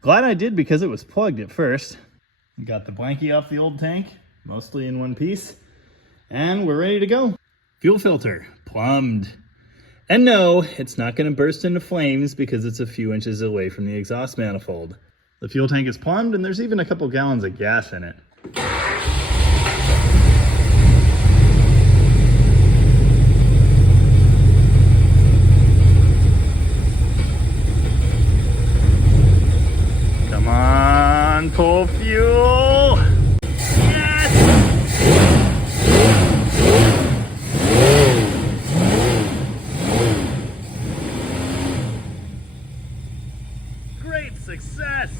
Glad I did because it was plugged at first. Got the blankie off the old tank, mostly in one piece, and we're ready to go. Fuel filter, plumbed. And no, it's not going to burst into flames because it's a few inches away from the exhaust manifold. The fuel tank is plumbed, and there's even a couple gallons of gas in it. Come on, pull fuel! Success!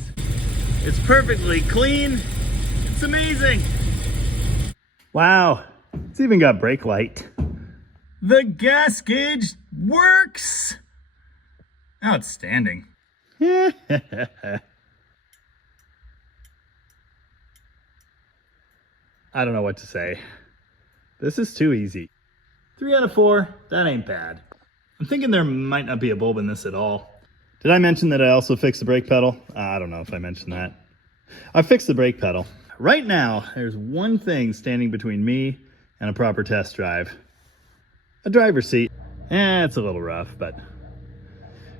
It's perfectly clean. It's amazing. Wow, it's even got brake light. The gas gauge works. Outstanding. I don't know what to say. This is too easy. 3 out of 4, that ain't bad. I'm thinking there might not be a bulb in this at all. Did I mention that I also fixed the brake pedal? I don't know if I mentioned that. I fixed the brake pedal. Right now, there's one thing standing between me and a proper test drive. A driver's seat. It's a little rough, but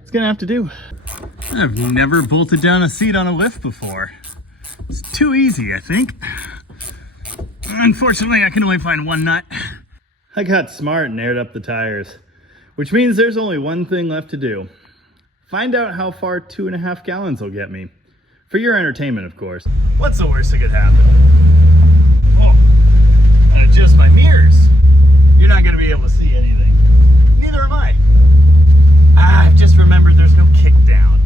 it's gonna have to do. I've never bolted down a seat on a lift before. It's too easy, I think. Unfortunately, I can only find one nut. I got smart and aired up the tires, which means there's only one thing left to do. Find out how far 2.5 gallons will get me. For your entertainment, of course. What's the worst that could happen? Oh, adjust my mirrors. You're not gonna be able to see anything. Neither am I. I've just remembered there's no kick down.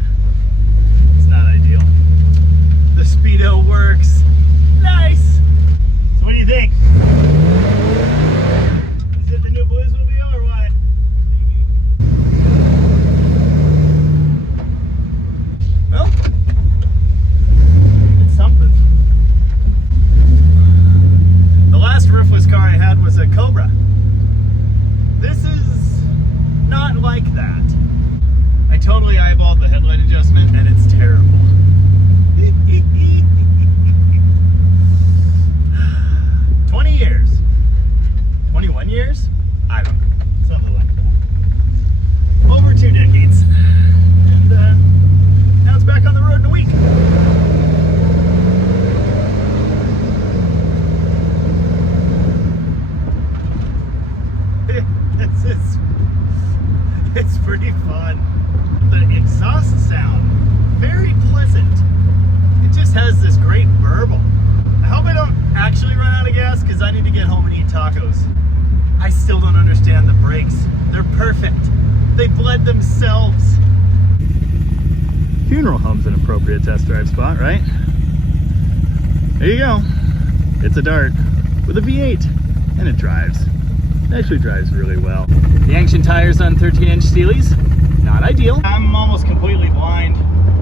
It's not ideal. The speedo works. Nice. So what do you think? Is it the new Bluesmobile or what? Well, it's something. The last roofless car I had was a Cobra. This is not like that. I totally eyeballed the headlight adjustment and it's terrible. 20 years. 21 years? I don't know. Something like that. Over 2 decades. And now it's back on the road in a week. It's pretty fun. The exhaust sound, very pleasant. It just has this great burble. I hope I don't actually run out of gas because I need to get home and eat tacos. I still don't understand the brakes. They're perfect. They bled themselves. Funeral home's an appropriate test drive spot, right? There you go. It's a Dart with a V8 and it drives. It actually drives really well. The ancient tires on 13-inch Steelies, not ideal. I'm almost completely blind.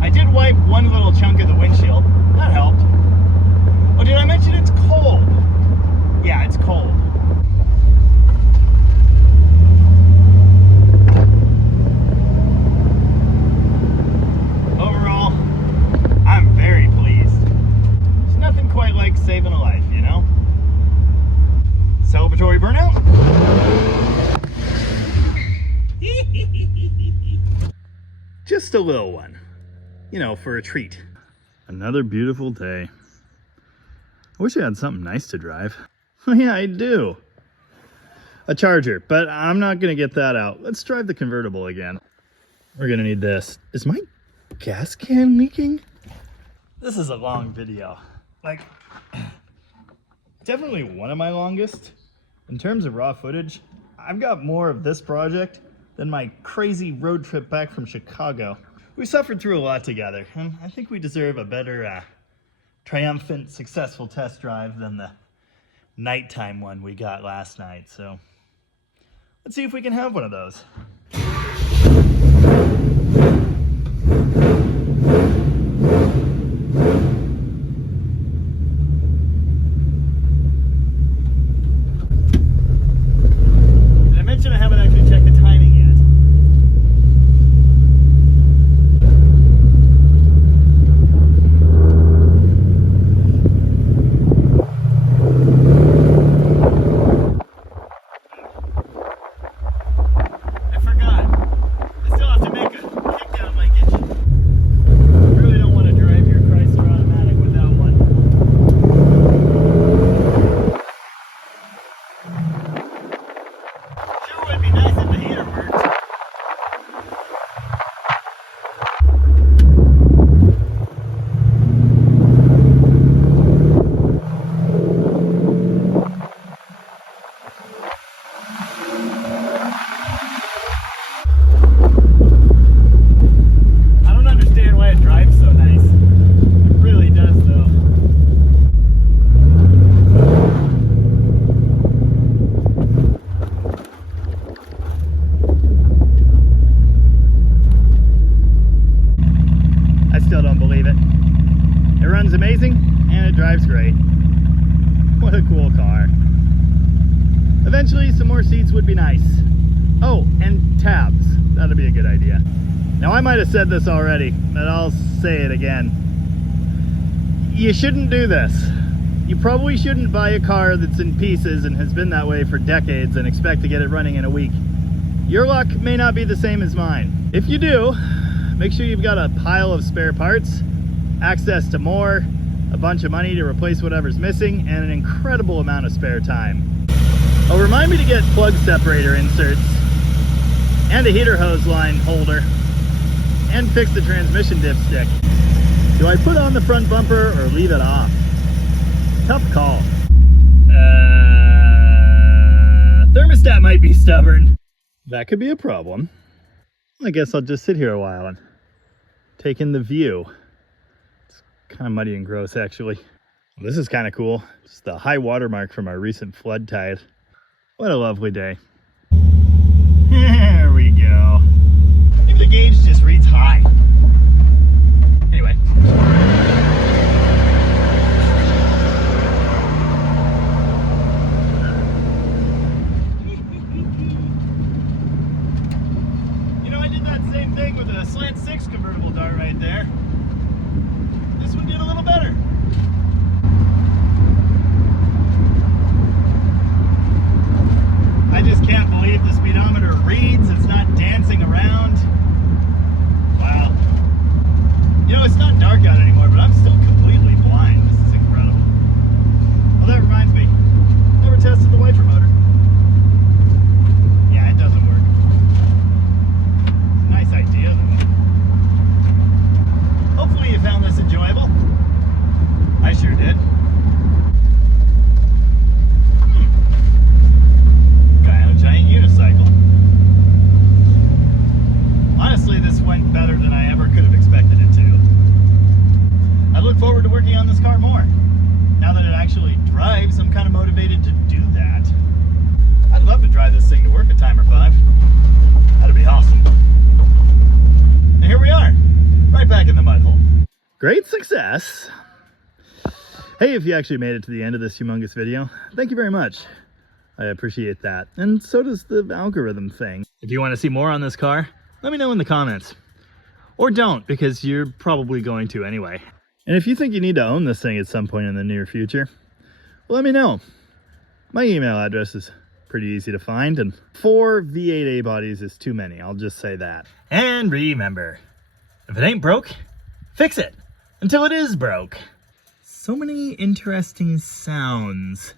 I did wipe one little chunk of the windshield. That helped. Oh, did I mention it's cold? Yeah, it's cold. Overall, I'm very pleased. There's nothing quite like saving a life, you know? Celebratory burnout? Just a little one, you know, for a treat. Another beautiful day. I wish I had something nice to drive. Oh yeah, I do. A Charger, but I'm not gonna get that out. Let's drive the convertible again. We're gonna need this. Is my gas can leaking? This is a long video. Like, definitely one of my longest. In terms of raw footage, I've got more of this project than my crazy road trip back from Chicago. We suffered through a lot together, and I think we deserve a better, triumphant, successful test drive than the nighttime one we got last night. So let's see if we can have one of those. Did I mention I haven't actually checked the timing yet? I forgot. I still have to make a kickdown my Gidget. I really don't want to drive your Chrysler automatic without one. Sure would be nice if the heater worked. I don't understand why it drives so nice. It really does, though. I still don't believe it. It runs amazing and it drives great. What a cool car. Eventually, some more seats would be nice. Oh, and tabs. That'd be a good idea. Now, I might have said this already, but I'll say it again. You shouldn't do this. You probably shouldn't buy a car that's in pieces and has been that way for decades and expect to get it running in a week. Your luck may not be the same as mine. If you do, make sure you've got a pile of spare parts, access to more, a bunch of money to replace whatever's missing, and an incredible amount of spare time. Oh, remind me to get plug separator inserts, and a heater hose line holder, and fix the transmission dipstick. Do I put on the front bumper or leave it off? Tough call. Thermostat might be stubborn. That could be a problem. I guess I'll just sit here a while and take in the view. It's kind of muddy and gross, actually. This is kind of cool. It's the high water mark from our recent flood tide. What a lovely day. There we go. Maybe the gauge just reads high. Anyway. You know, I did that same thing with a slant 6 convertible dart right there. This one did a little better. I just can't believe the speedometer reads. It's not dancing around. Wow. You know, it's not dark out anymore, but I'm still completely blind. This is incredible. Well, that reminds me. Never tested the wiper motor. Yeah, it doesn't work. It's a nice idea, though. Hopefully you found this enjoyable. I sure did. Giant unicycle. Honestly, this went better than I ever could have expected it to. I look forward to working on this car more. Now that it actually drives, I'm kind of motivated to do that. I'd love to drive this thing to work a time or 5. That'd be awesome. And here we are, right back in the mud hole. Great success. Hey, if you actually made it to the end of this humongous video, thank you very much. I appreciate that. And so does the algorithm thing. If you want to see more on this car, let me know in the comments. Or don't, because you're probably going to anyway. And if you think you need to own this thing at some point in the near future, well, let me know. My email address is pretty easy to find, and 4 V8 A-bodies is too many, I'll just say that. And remember, if it ain't broke, fix it until it is broke. So many interesting sounds